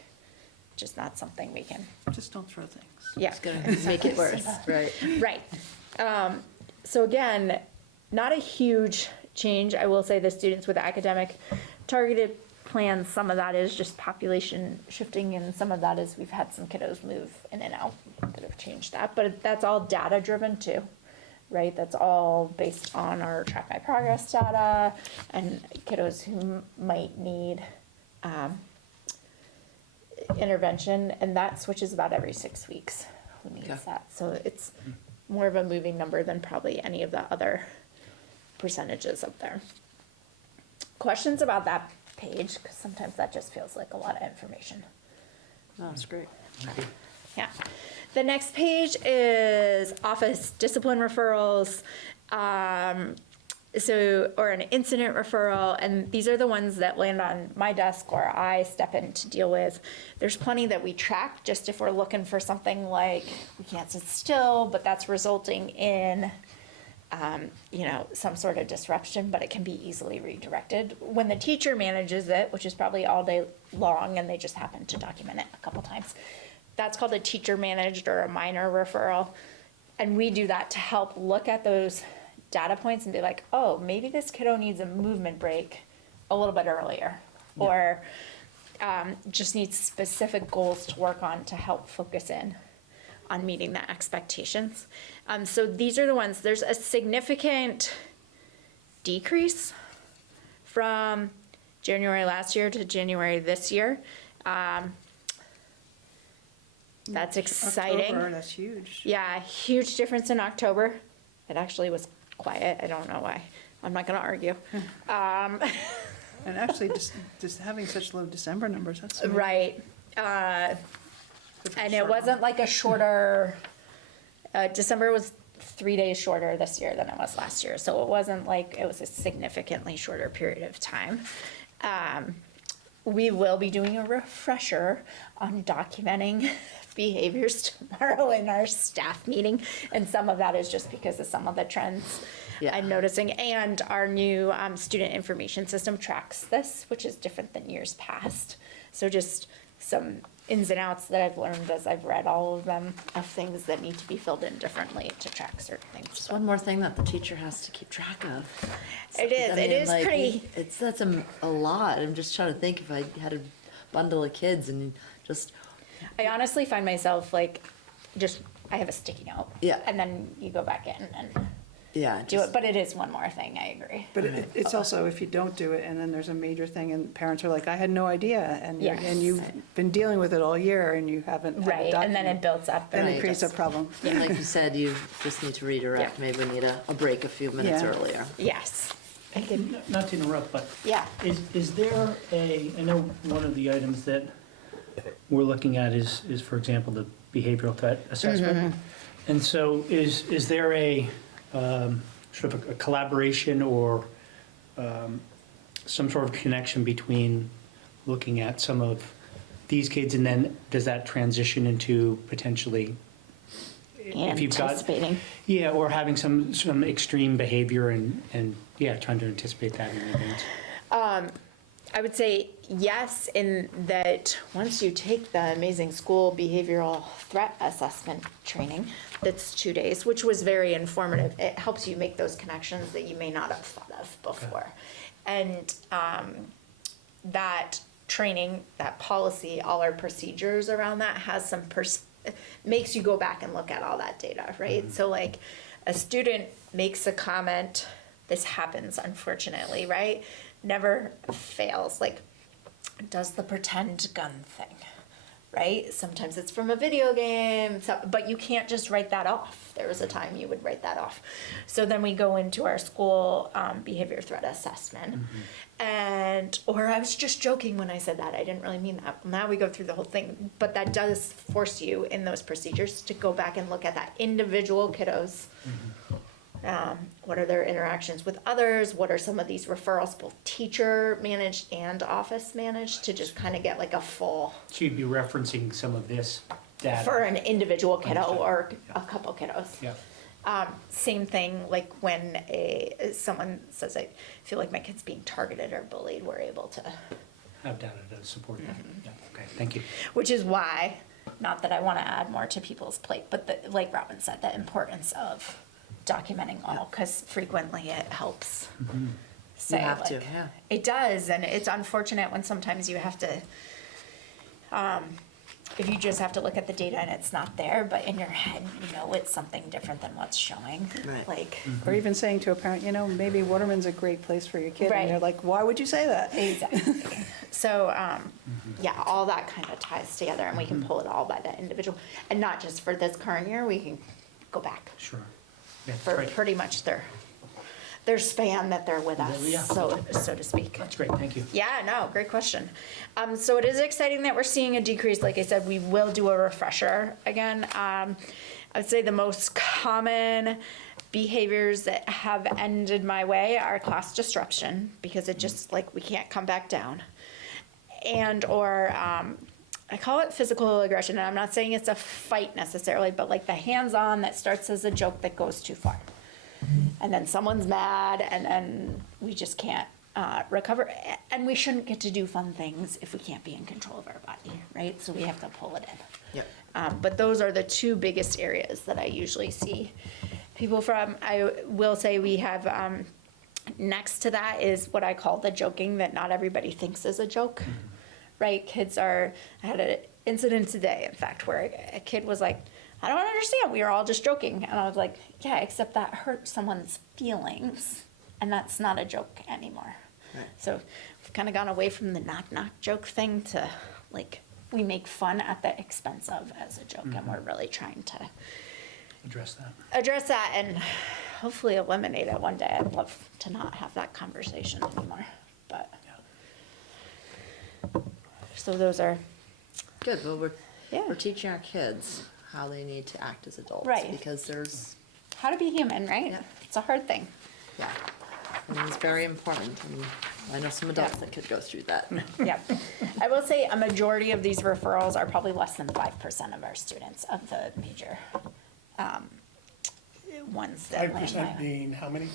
just not something we can, Just don't throw things. yeah. It's gonna make it worse, right? Right. So again, not a huge change. I will say the students with academic targeted plans, some of that is just population shifting and some of that is we've had some kiddos move in and out that have changed that. But that's all data driven too, right? That's all based on our Track My Progress data and kiddos who might need intervention, and that switches about every 6 weeks. Who needs Okay. that? So it's more of a moving number than probably any of the other percentages up there. Questions about that page? Because sometimes that just feels like a lot of information. Oh, that's great. Yeah. The next page is office discipline referrals. Or an incident referral, and these are the ones that land on my desk or I step in to deal with. There's plenty that we track just if we're looking for something like we can't sit still, but that's resulting in some sort of disruption, but it can be easily redirected. When the teacher manages it, which is probably all day long, and they just happen to document it a couple times, that's called a teacher managed or a minor referral. And we do that to help look at those data points and be like, oh, maybe this kiddo needs a movement break a little bit earlier, or just needs specific goals to work on to help focus in on meeting the expectations. So these are the ones, there's a significant decrease from January last year to January this year. That's exciting. October, that's huge. Yeah, huge difference in October. It actually was quiet. I don't know why. I'm not gonna argue. And actually, just having such low December numbers, that's amazing. Right. And it wasn't like a shorter, December was 3 days shorter this year than it was last year. So it wasn't like it was a significantly shorter period of time. We will be doing a refresher on documenting behaviors tomorrow in our staff meeting. And some of that is just because of some of the trends I'm noticing. And our new student information system tracks this, which is different than years past. So just some ins and outs that I've learned as I've read all of them, of things that need to be filled in differently to track certain things. Just one more thing that the teacher has to keep track of. It is, it is pretty, That's a lot. I'm just trying to think if I had a bundle of kids and just, I honestly find myself like, I have a sticky note. Yeah. And then you go back in and yeah. do it, but it is one more thing, I agree. But it's also, if you don't do it, and then there's a major thing, and parents are like, I had no idea, and Yes. and you've been dealing with it all year, and you haven't had Right, it and then it documented. builds up. Then and it creates a just- problem. And like you said, you just need to redirect. Yeah. Maybe we need a break a few minutes Yeah. earlier. Yes. I can, Not to interrupt, but yeah. is there I know one of the items that we're looking at is for example, the behavioral threat assessment. And so is there a sort of a collaboration or some sort of connection between looking at some of these kids, and then does that transition into potentially, if you've got, Anticipating. yeah, or having some extreme behavior and yeah, trying to anticipate that in advance? I would say yes, in that once you take the amazing school behavioral threat assessment training, that's 2 days, which was very informative. It helps you make those connections that you may not have thought of before. And that training, that policy, all our procedures around that has some makes you go back and look at all that data, right? So like a student makes a comment, this happens unfortunately, right? Never fails, like does the pretend gun thing, right? Sometimes it's from a video game, but you can't just write that off. There was a time you would write that off. So then we go into our school behavior threat assessment. Or I was just joking when I said that, I didn't really mean that. Now we go through the whole thing, but that does force you in those procedures to go back and look at that individual kiddos. What are their interactions with others? What are some of these referrals, both teacher managed and office managed, to just kind of get like a full, So you'd be referencing some of this data? for an individual kiddo Understood. or a couple kiddos. Yeah, Same thing, like when someone says, I feel like my kid's being targeted or bullied, we're able to, have data to support that. Yeah, okay, thank you. which is why, not that I want to add more to people's plate, but like Robin said, the importance of documenting all, because frequently it helps. Say, You have to, like, yeah. It does, and it's unfortunate when sometimes you have to, if you just have to look at the data and it's not there, but in your head, you know it's something different than what's showing. Right. Like, Or even saying to a parent, maybe Waterman's a great place for your kid. Right. And they're like, why would you say that? exactly. So, yeah, all that kind of ties together, and we can pull it all by the individual, and not just for this current year, we can go back Sure. Yeah, for great. pretty much their span that they're with us, Yeah. so to speak. That's great, thank you. Yeah, no, great question. So it is exciting that we're seeing a decrease. Like I said, we will do a refresher again. I would say the most common behaviors that have ended my way are class disruption, because it just, like, we can't come back down. Or I call it physical aggression, and I'm not saying it's a fight necessarily, but like the hands-on that starts as a joke that goes too far. and then someone's mad, and then we just can't recover. And we shouldn't get to do fun things if we can't be in control of our body, right? So we have to pull it in. Yep. But those are the two biggest areas that I usually see people from. I will say we have, next to that is what I call the joking that not everybody thinks is a joke, right? I had an incident today, in fact, where a kid was like, I don't understand, we were all just joking. And I was like, yeah, except that hurt someone's feelings, and that's not a joke anymore. Right. So we've kind of gone away from the knock knock joke thing to like, we make fun at the expense of as a joke, and we're really trying to Address that. and hopefully eliminate it one day. I'd love to not have that conversation anymore, but. So those are, Good, well, Yeah. we're teaching our kids how they need to act as adults. Right. Because there's, how to be human, right? Yeah. It's a hard thing. yeah, and it's very important, and I know some adults that could go through that. Yep. I will say a majority of these referrals are probably less than 5% of our students of the major ones that land 5% my. being how many?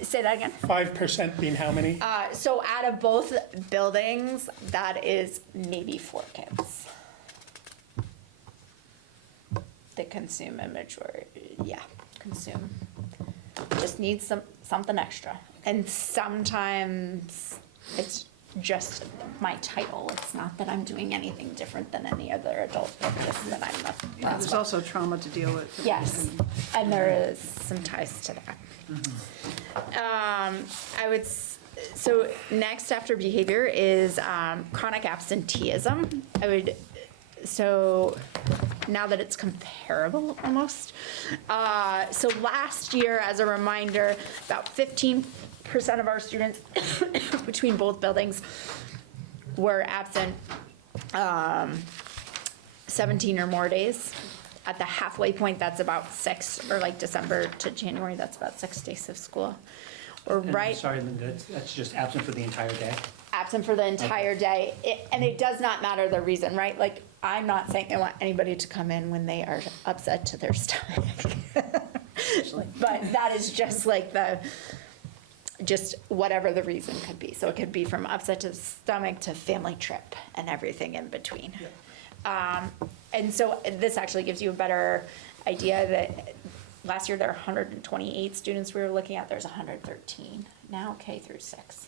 Say that again. 5% being how many? So out of both buildings, that is maybe 4 kids that consume a majority, consume. Just need something extra. And sometimes it's just my title. It's not that I'm doing anything different than any other adult, it's just that I'm the Yeah, there's principal. also trauma to deal with. Yes, and there is some ties to that. So next after behavior is chronic absenteeism. So now that it's comparable almost. So last year, as a reminder, about 15% of our students between both buildings were absent 17 or more days. At the halfway point, that's about 6, or like December to January, that's about 6 days of school. Or And right, Sorry, Linda, that's just absent for the entire day? absent for the entire day. And it does not matter the reason, right? Like, I'm not saying I want anybody to come in when they are upset to their stomach. But that is just like just whatever the reason could be. So it could be from upset to the stomach to family trip and everything in between. And so this actually gives you a better idea that last year there were 128 students we were looking at. There's 113 now, K through 6.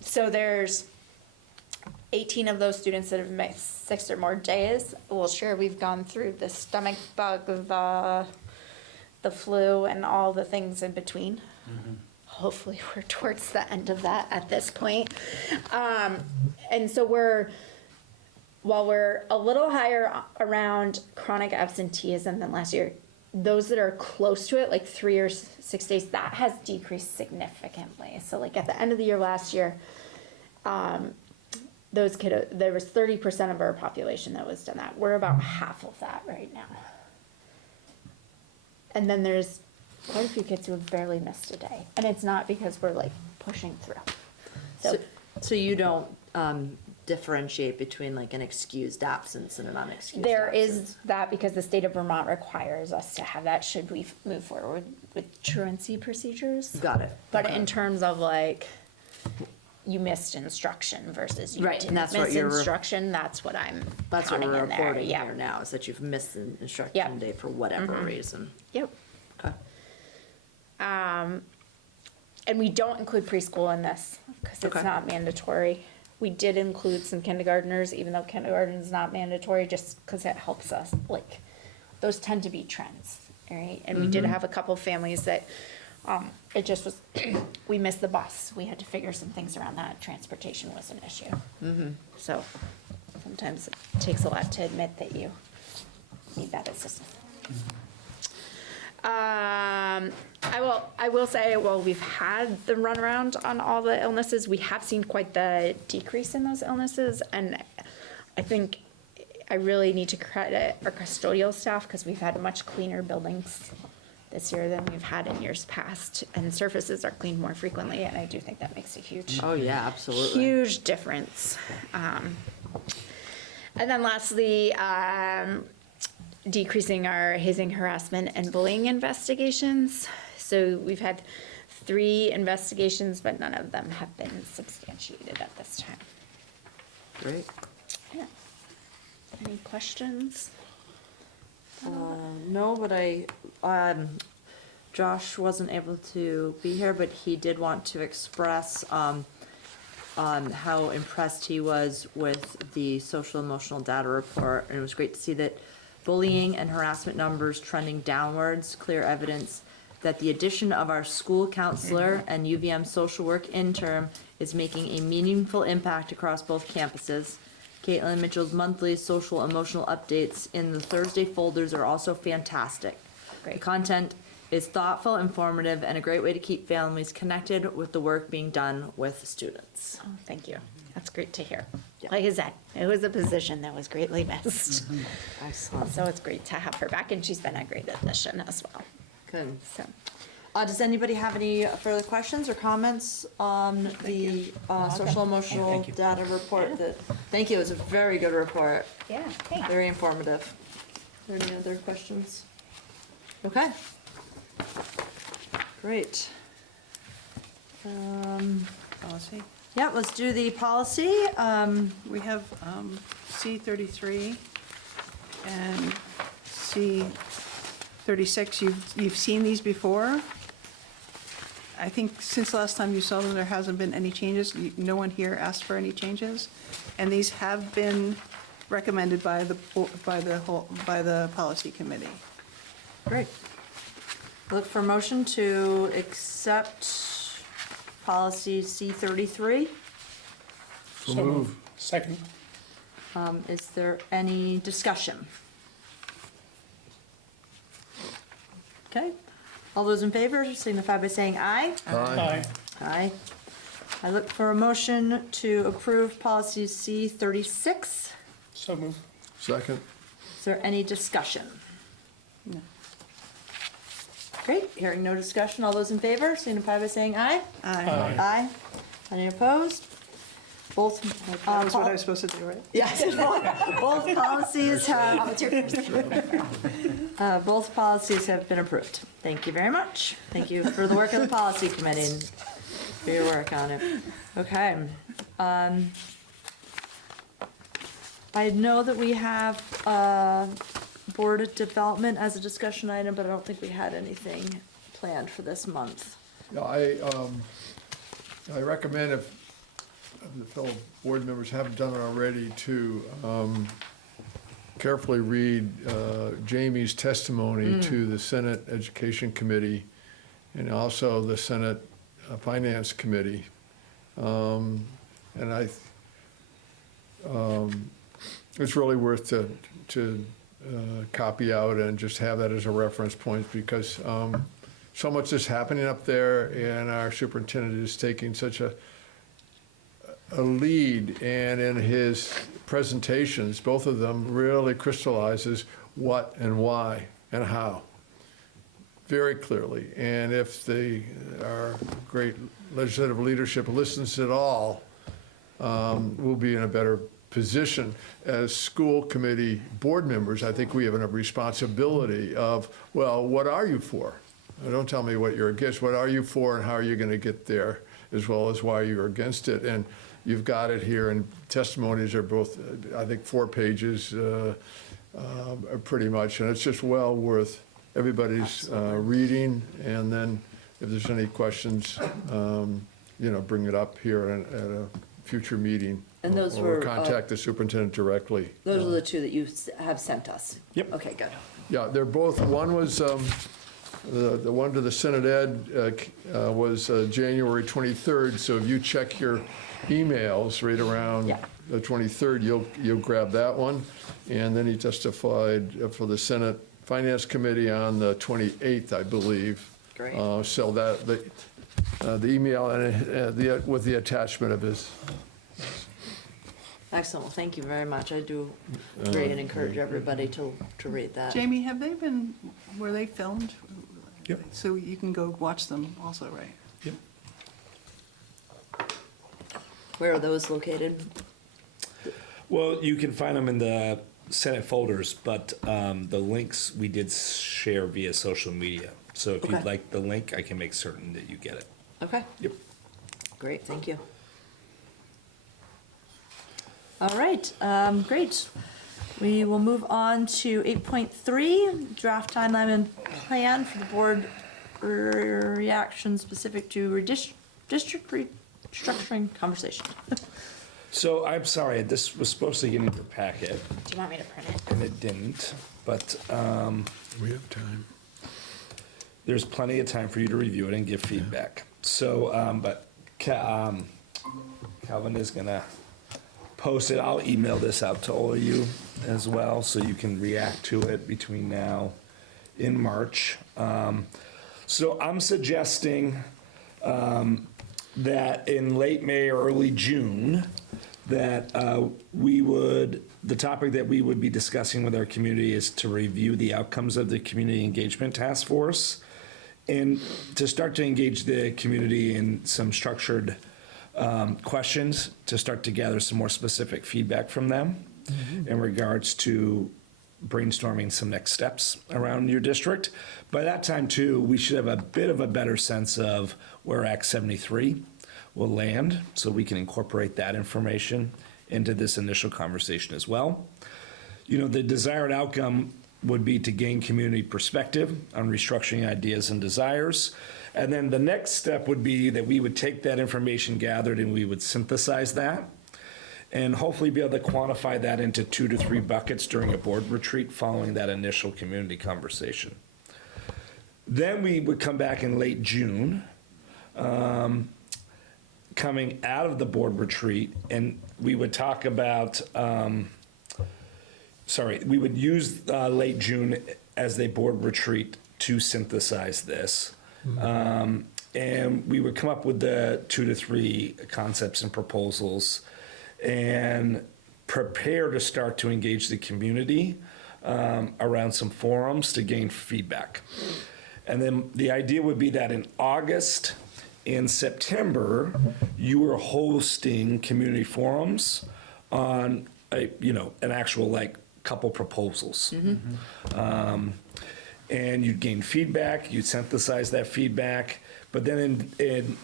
So there's 18 of those students that have missed 6 or more days. Well, sure, we've gone through the stomach bug, the flu, and all the things in between. Hopefully we're towards the end of that at this point. And so while we're a little higher around chronic absenteeism than last year, those that are close to it, like 3 or 6 days, that has decreased significantly. So like at the end of the year last year, there was 30% of our population that was done that. We're about half of that right now. And then there's quite a few kids who have barely missed a day. And it's not because we're like pushing through. So you don't differentiate between like an excused absence and an unexcused There absence? is that because the state of Vermont requires us to have that should we move forward with truancy procedures. Got it. But Okay. in terms of like, you missed instruction versus you Right, and didn't that's what miss you're instruction, that's what I'm That's what counting we're in there, reporting yeah. here now, is that you've missed an Yeah. instruction day for whatever reason. Yep. Okay. And we don't include preschool in this because it's Okay. not mandatory. We did include some kindergartners, even though kindergarten is not mandatory, just because it helps us, like, those tend to be trends, all right? And we did have a couple of families that, it just was, we missed the bus. We had to figure some things around that. Transportation was an will. So sometimes it takes a lot to admit that you need that assistance. I will say, well, we've had the runaround on all the illnesses. We have seen quite the decrease in those illnesses, and I think I really need to credit our custodial staff because we've had much cleaner buildings this year than we've had in years past, and surfaces are cleaned more frequently, and I do think that makes a huge Oh, yeah, absolutely. huge difference. And then lastly, decreasing our hazing, harassment, and bullying investigations. So we've had 3 investigations, but none of them have been substantiated at this time. Great. Yeah. Any questions? No, but Josh wasn't able to be here, but he did want to express how impressed he was with the social emotional data report. And it was great to see that bullying and harassment numbers trending downwards, clear evidence that the addition of our school counselor and UVM social work intern is making a meaningful impact across both campuses. Caitlin Mitchell's monthly social emotional updates in the Thursday folders are also fantastic. The Great. content is thoughtful, informative, and a great way to keep families connected with the work being done with students. Oh, thank you. That's great to hear. Yeah. Like I said, it was a position that was greatly missed. Excellent. So it's great to have her back, and she's been a great addition as well. Good. So, Does anybody have any further questions or comments on the social emotional Thank you. data report? Thank you, it was a very good report, yeah, thanks. very informative. Are there any other questions? Okay. Great. Policy. Yeah, let's do the policy. We have C33 and C36. You've seen these before. I think since the last time you saw them, there hasn't been any changes. No one here asked for any changes. And these have been recommended by the policy committee. Great. Look for motion to accept policy C33. So move. Second. Is there any discussion? Okay, all those in favor signify by saying aye. Aye. Aye. I look for a motion to approve policy C36. So move. Second. Is there any discussion? Great, hearing no discussion, all those in favor signify by saying aye. Aye. Aye. Any opposed? Both. That was what I was supposed to do, right? Yes, both policies have, both policies have been approved. Thank you very much. Thank you for the work of the policy committee and for your work on it. Okay. I know that we have board of development as a discussion item, but I don't think we had anything planned for this month. Yeah, I recommend if the fellow board members haven't done it already to carefully read Jamie's testimony to the Senate Education Committee and also the Senate Finance Committee. And it's really worth to copy out and just have that as a reference point because so much is happening up there and our superintendent is taking such a lead, and in his presentations, both of them really crystallizes what and why and how very clearly. And if our great legislative leadership listens at all, we'll be in a better position. As school committee board members, I think we have a responsibility of, well, what are you for? Don't tell me what you're against. What are you for and how are you going to get there, as well as why you're against it? And you've got it here, and testimonies are both, I think, 4 pages, pretty much, and it's just well worth everybody's reading. And then, if there's any questions, bring it up here at a future meeting. And those or were, contact the superintendent directly. Those are the two that you have sent us? Yep. Okay, good. Yeah, they're both. One was the one to the Senate Ed was January 23rd. So if you check your emails right around the 23rd, you'll grab that one. And then he testified for the Senate Finance Committee on the 28th, I believe. Great. So that the email and with the attachment of his. Excellent, well, thank you very much. I do agree and encourage everybody to read that. Jamie, were they filmed? Yep. So you can go watch them also, right? Yep. Where are those located? Well, you can find them in the Senate folders, but the links we did share via social media. So if Okay. you'd like the link, I can make certain that you get it. Okay. Yep. Great, thank you. All right, great. We will move on to 8.3, draft timeline and plan for the board reaction specific to district restructuring conversation. So I'm sorry, this was supposed to get in your packet, Do you want me to print it? and it didn't, but We have time. there's plenty of time for you to review it and give feedback. So, but Calvin is gonna post it. I'll email this out to all of you as well, so you can react to it between now in March. So I'm suggesting that in late May or early June, that the topic that we would be discussing with our community is to review the outcomes of the Community Engagement Task Force and to start to engage the community in some structured questions to start to gather some more specific feedback from them in regards to brainstorming some next steps around your district. By that time, too, we should have a bit of a better sense of where Act 73 will land, so we can incorporate that information into this initial conversation as well. You know, the desired outcome would be to gain community perspective on restructuring ideas and desires. And then the next step would be that we would take that information gathered and we would synthesize that and hopefully be able to quantify that into 2 to 3 buckets during a board retreat following that initial community conversation. Then we would come back in late June, coming out of the board retreat, and we would talk about, we would use late June as a board retreat to synthesize this. And we would come up with the 2 to 3 concepts and proposals and prepare to start to engage the community around some forums to gain feedback. And then the idea would be that in August and September, you were hosting community forums on an actual couple proposals. And you'd gain feedback, you'd synthesize that feedback, but then in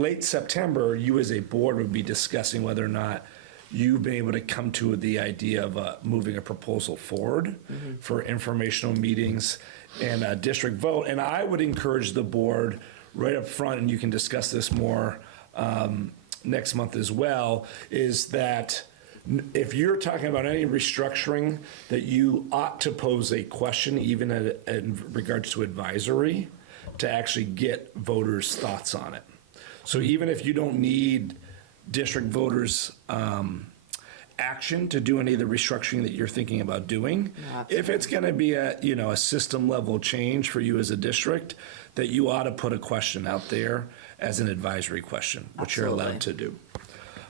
late September, you as a board would be discussing whether or not you've been able to come to the idea of moving a proposal forward for informational meetings and a district vote. And I would encourage the board right up front, and you can discuss this more next month as well, is that if you're talking about any restructuring, that you ought to pose a question, even in regards to advisory, to actually get voters' thoughts on it. So even if you don't need district voters' action to do any of the restructuring that you're thinking about doing, if it's going to be a system level change for you as a district, that you ought to put a question out there as an advisory question, which you're allowed to do.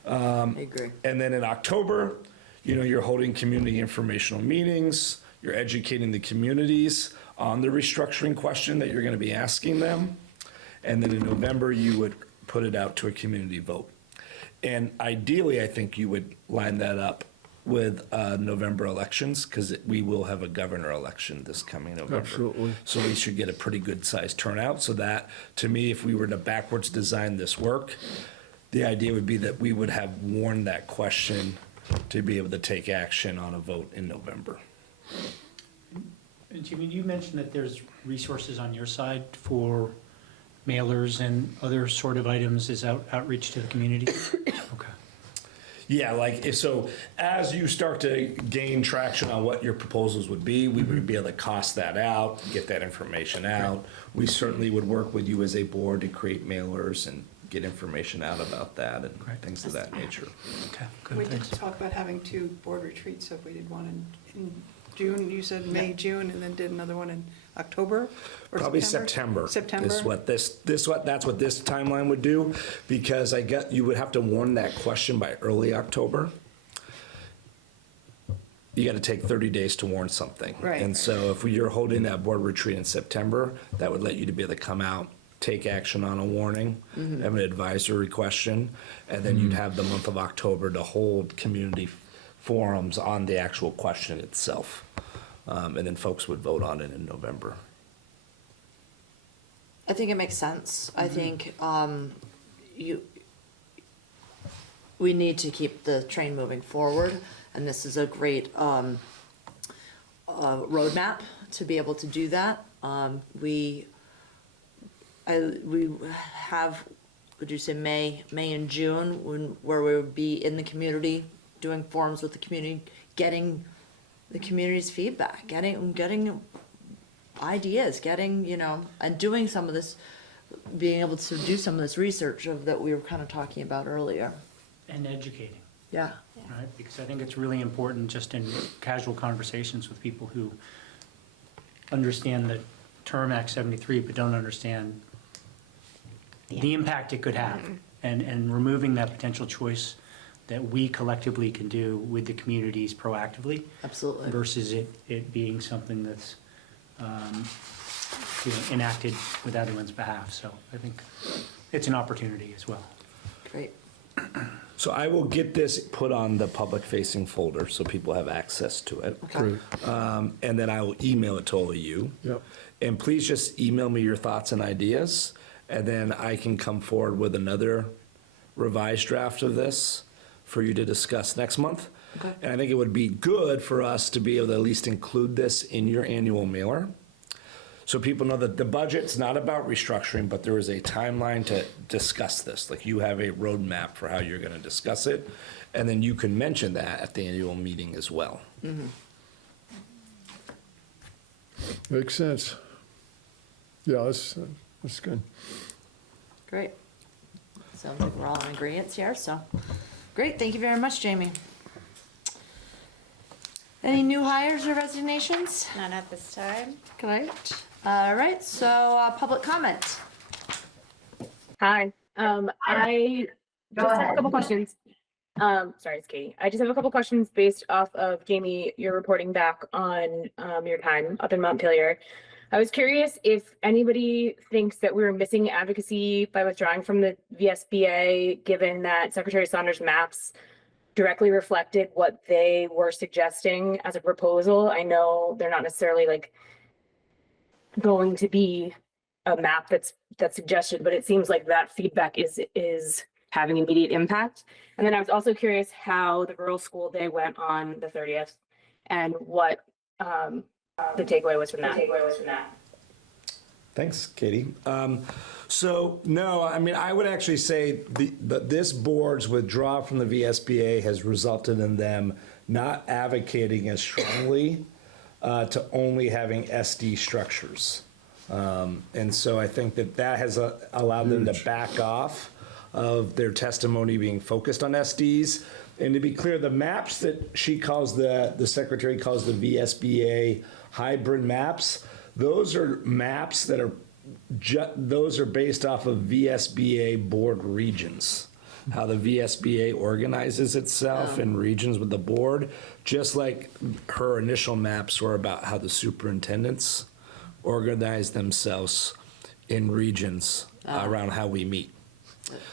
I agree. And then in October, you're holding community informational meetings, you're educating the communities on the restructuring question that you're going to be asking them. And then in November, you would put it out to a community vote. And ideally, I think you would line that up with November elections, because we will have a governor election this coming November. Absolutely. So we should get a pretty good sized turnout. So that, to me, if we were to backwards design this work, the idea would be that we would have warned that question to be able to take action on a vote in November. And Jimmy, you mentioned that there's resources on your side for mailers and other sort of items as outreach to the community? Okay. Yeah, so as you start to gain traction on what your proposals would be, we would be able to cost that out, get that information out. We certainly would work with you as a board to create mailers and get information out about that and things of that nature. Okay, We good, did thanks. talk about having 2 board retreats, so if we did one in June, you said May, June, and then did another one in October or Probably September. September? Is what that's what this timeline would do, because you would have to warn that question by early October. You got to take 30 days to warn something. Right. And so if you're holding that board retreat in September, that would let you to be able to come out, take action on a warning, have an advisory question, and then you'd have the month of October to hold community forums on the actual question itself. And then folks would vote on it in November. I think it makes sense. I think we need to keep the train moving forward, and this is a great roadmap to be able to do that. We have, would you say May and June, where we would be in the community, doing forums with the community, getting the community's feedback, getting ideas, and doing some of this, being able to do some of this research that we were kind of talking about earlier. And educating, Yeah. right? Because I think it's really important just in casual conversations with people who understand the term Act 73, but don't understand the impact it could have. And removing that potential choice that we collectively can do with the communities proactively. Absolutely. Versus it being something that's enacted with everyone's behalf. So I think it's an opportunity as well. Great. So I will get this put on the public-facing folder so people have access to it. Okay. And then I will email it to all of you. Yep. And please just email me your thoughts and ideas, and then I can come forward with another revised draft of this for you to discuss next month. Okay. And I think it would be good for us to be able to at least include this in your annual mailer, so people know that the budget's not about restructuring, but there is a timeline to discuss this. Like, you have a roadmap for how you're gonna discuss it, and then you can mention that at the annual meeting as well. Makes sense. Yeah, that's good. Great. Sounds like we're all in agreement here, so, great, thank you very much, Jamie. Any new hires or resignations? None at this time. Great. All right, so, public comment. Hi, I just have a couple questions. Sorry, it's Katie. I just have a couple questions based off of Jamie, your reporting back on your time up in Montpelier. I was curious if anybody thinks that we were missing advocacy by withdrawing from the VSBA, given that Secretary Saunders' maps directly reflected what they were suggesting as a proposal. I know they're not necessarily like going to be a map that's suggested, but it seems like that feedback is having immediate impact. And then I was also curious how the rural school day went on the 30th and what the takeaway was from that. Thanks, Katie. So, no, I mean, I would actually say this board's withdrawal from the VSBA has resulted in them not advocating as strongly to only having SD structures. And so I think that has allowed them to back off of their testimony being focused on SDs. And to be clear, the maps that she calls the secretary calls the VSBA hybrid maps, those are maps that are those are based off of VSBA board regions, how the VSBA organizes itself in regions with the board, just like her initial maps were about how the superintendents organize themselves in regions around how we meet.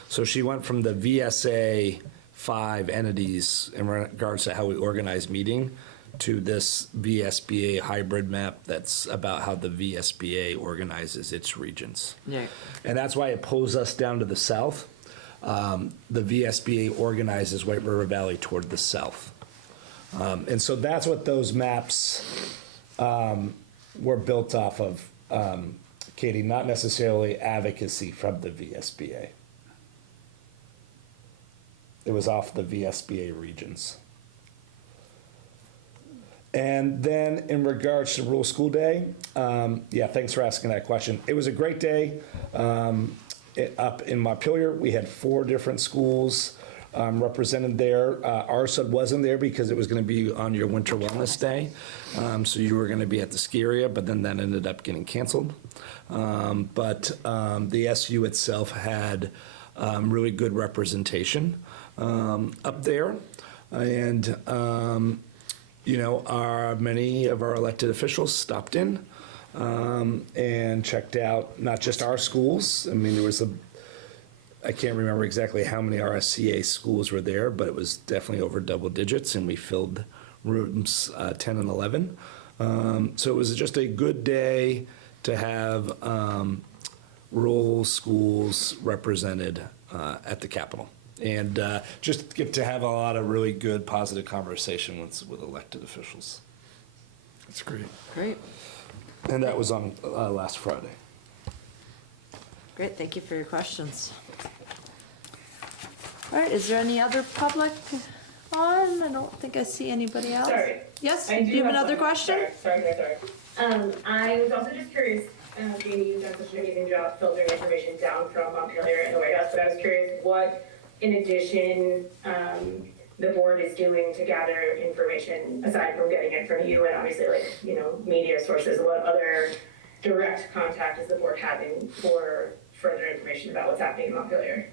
So she went from the VSA 5 entities in regards to how we organize meeting to this VSBA hybrid map that's about how the VSBA organizes its regions. Yeah. And that's why it pulls us down to the south. The VSBA organizes White River Valley toward the south. And so that's what those maps were built off of, Katie, not necessarily advocacy from the VSBA. It was off the VSBA regions. And then in regards to Rural School Day, yeah, thanks for asking that question. It was a great day up in Montpelier. We had 4 different schools represented there. RSUD wasn't there because it was going to be on your Winter Wellness Day. So you were going to be at the ski area, but then that ended up getting canceled. But the SU itself had really good representation up there. And you know, many of our elected officials stopped in and checked out not just our schools. I mean, there was I can't remember exactly how many RSCA schools were there, but it was definitely over double digits, and we filled rooms 10 and 11. So it was just a good day to have rural schools represented at the Capitol. And just get to have a lot of really good, positive conversation with elected officials. That's great. Great, And that was on last Friday. great, thank you for your questions. All right, is there any other public on? I don't think I see anybody else. Sorry. Yes, I do you have one. another question? Sorry. I was also just curious, Jamie, you've done such an amazing job filtering information down from Montpelier and the White House, but I was curious what, in addition, the board is doing to gather information, aside from getting it from you and obviously like, media sources, what other direct contact is the board having for further information about what's happening in Montpelier?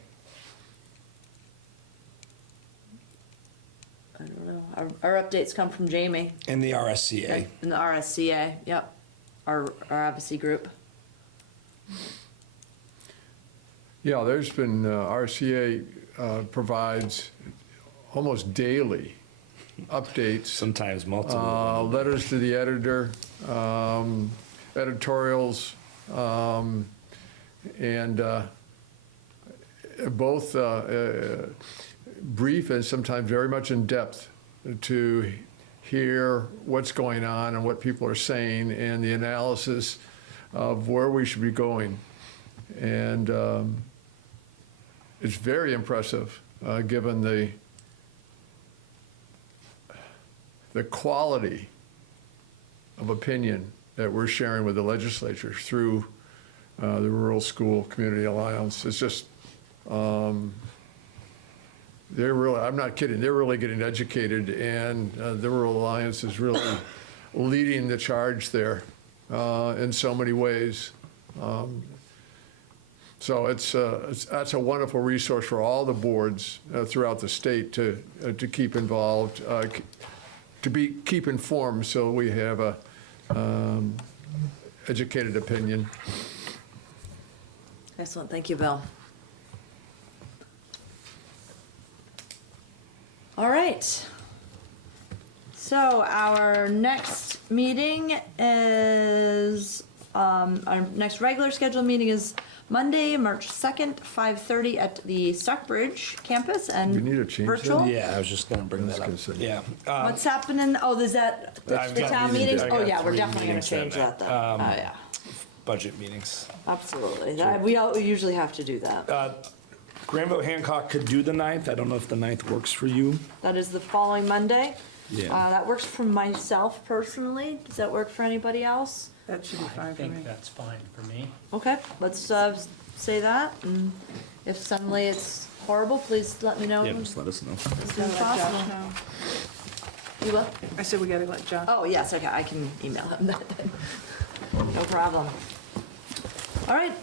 I don't know. Our updates come from Jamie And the RSCA. and the RSCA, yep, our advocacy group. Yeah, there's been, RCA provides almost daily updates, Sometimes multiple. letters to the editor, editorials, and both brief and sometimes very much in depth to hear what's going on and what people are saying and the analysis of where we should be going. And it's very impressive, given the quality of opinion that we're sharing with the legislature through the Rural School Community Alliance. It's just, they're really, I'm not kidding, they're really getting educated, and the Rural Alliance is really leading the charge there in so many ways. So that's a wonderful resource for all the boards throughout the state to keep involved, keep informed, so we have a educated opinion. Excellent, thank you, Bill. All right. So our next meeting is, our next regular scheduled meeting is Monday, March 2nd, 5:30 at the Stockbridge campus and We need to change that? virtual. Yeah, I was just gonna bring that I up. was gonna say. Yeah. What's happening? Oh, is that I've the got town meetings. meetings? I Oh, got yeah, we're 3 definitely gonna meetings change that that night. then. Oh, yeah, Budget meetings. absolutely. We usually have to do that. Granville Hancock could do the 9th. I don't know if the 9th works for you. That is the following Monday. Yeah. That works for myself personally. Does that work for anybody else? That should be I fine for me. think that's fine for me. Okay, let's say that, and if suddenly it's horrible, please let me know Yeah, as just let us know. soon as Gotta let Josh possible. know. You will? I said we gotta let Josh. Oh, yes, okay, I can email him that then. No problem. All right,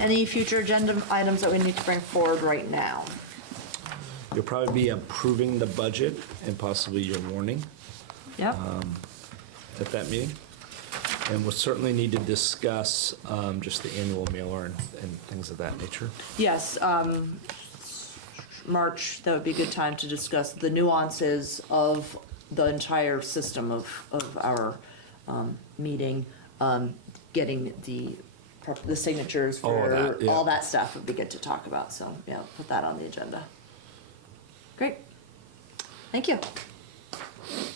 any future agenda items that we need to bring forward right now? You'll probably be approving the budget and possibly your warning Yep, at that meeting. And we'll certainly need to discuss just the annual mailer and things of that nature. yes, March, that would be a good time to discuss the nuances of the entire system of our meeting, getting the signatures All of for that, yeah. all that stuff would be good to talk about, so, yeah, put that on the agenda. Great, thank you.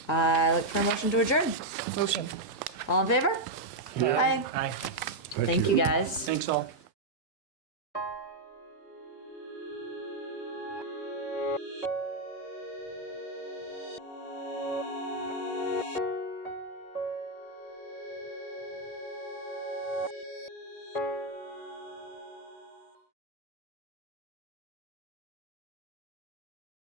I look for a motion to adjourn. Motion. All in favor? Aye. Aye. Thank you, guys. Thanks all.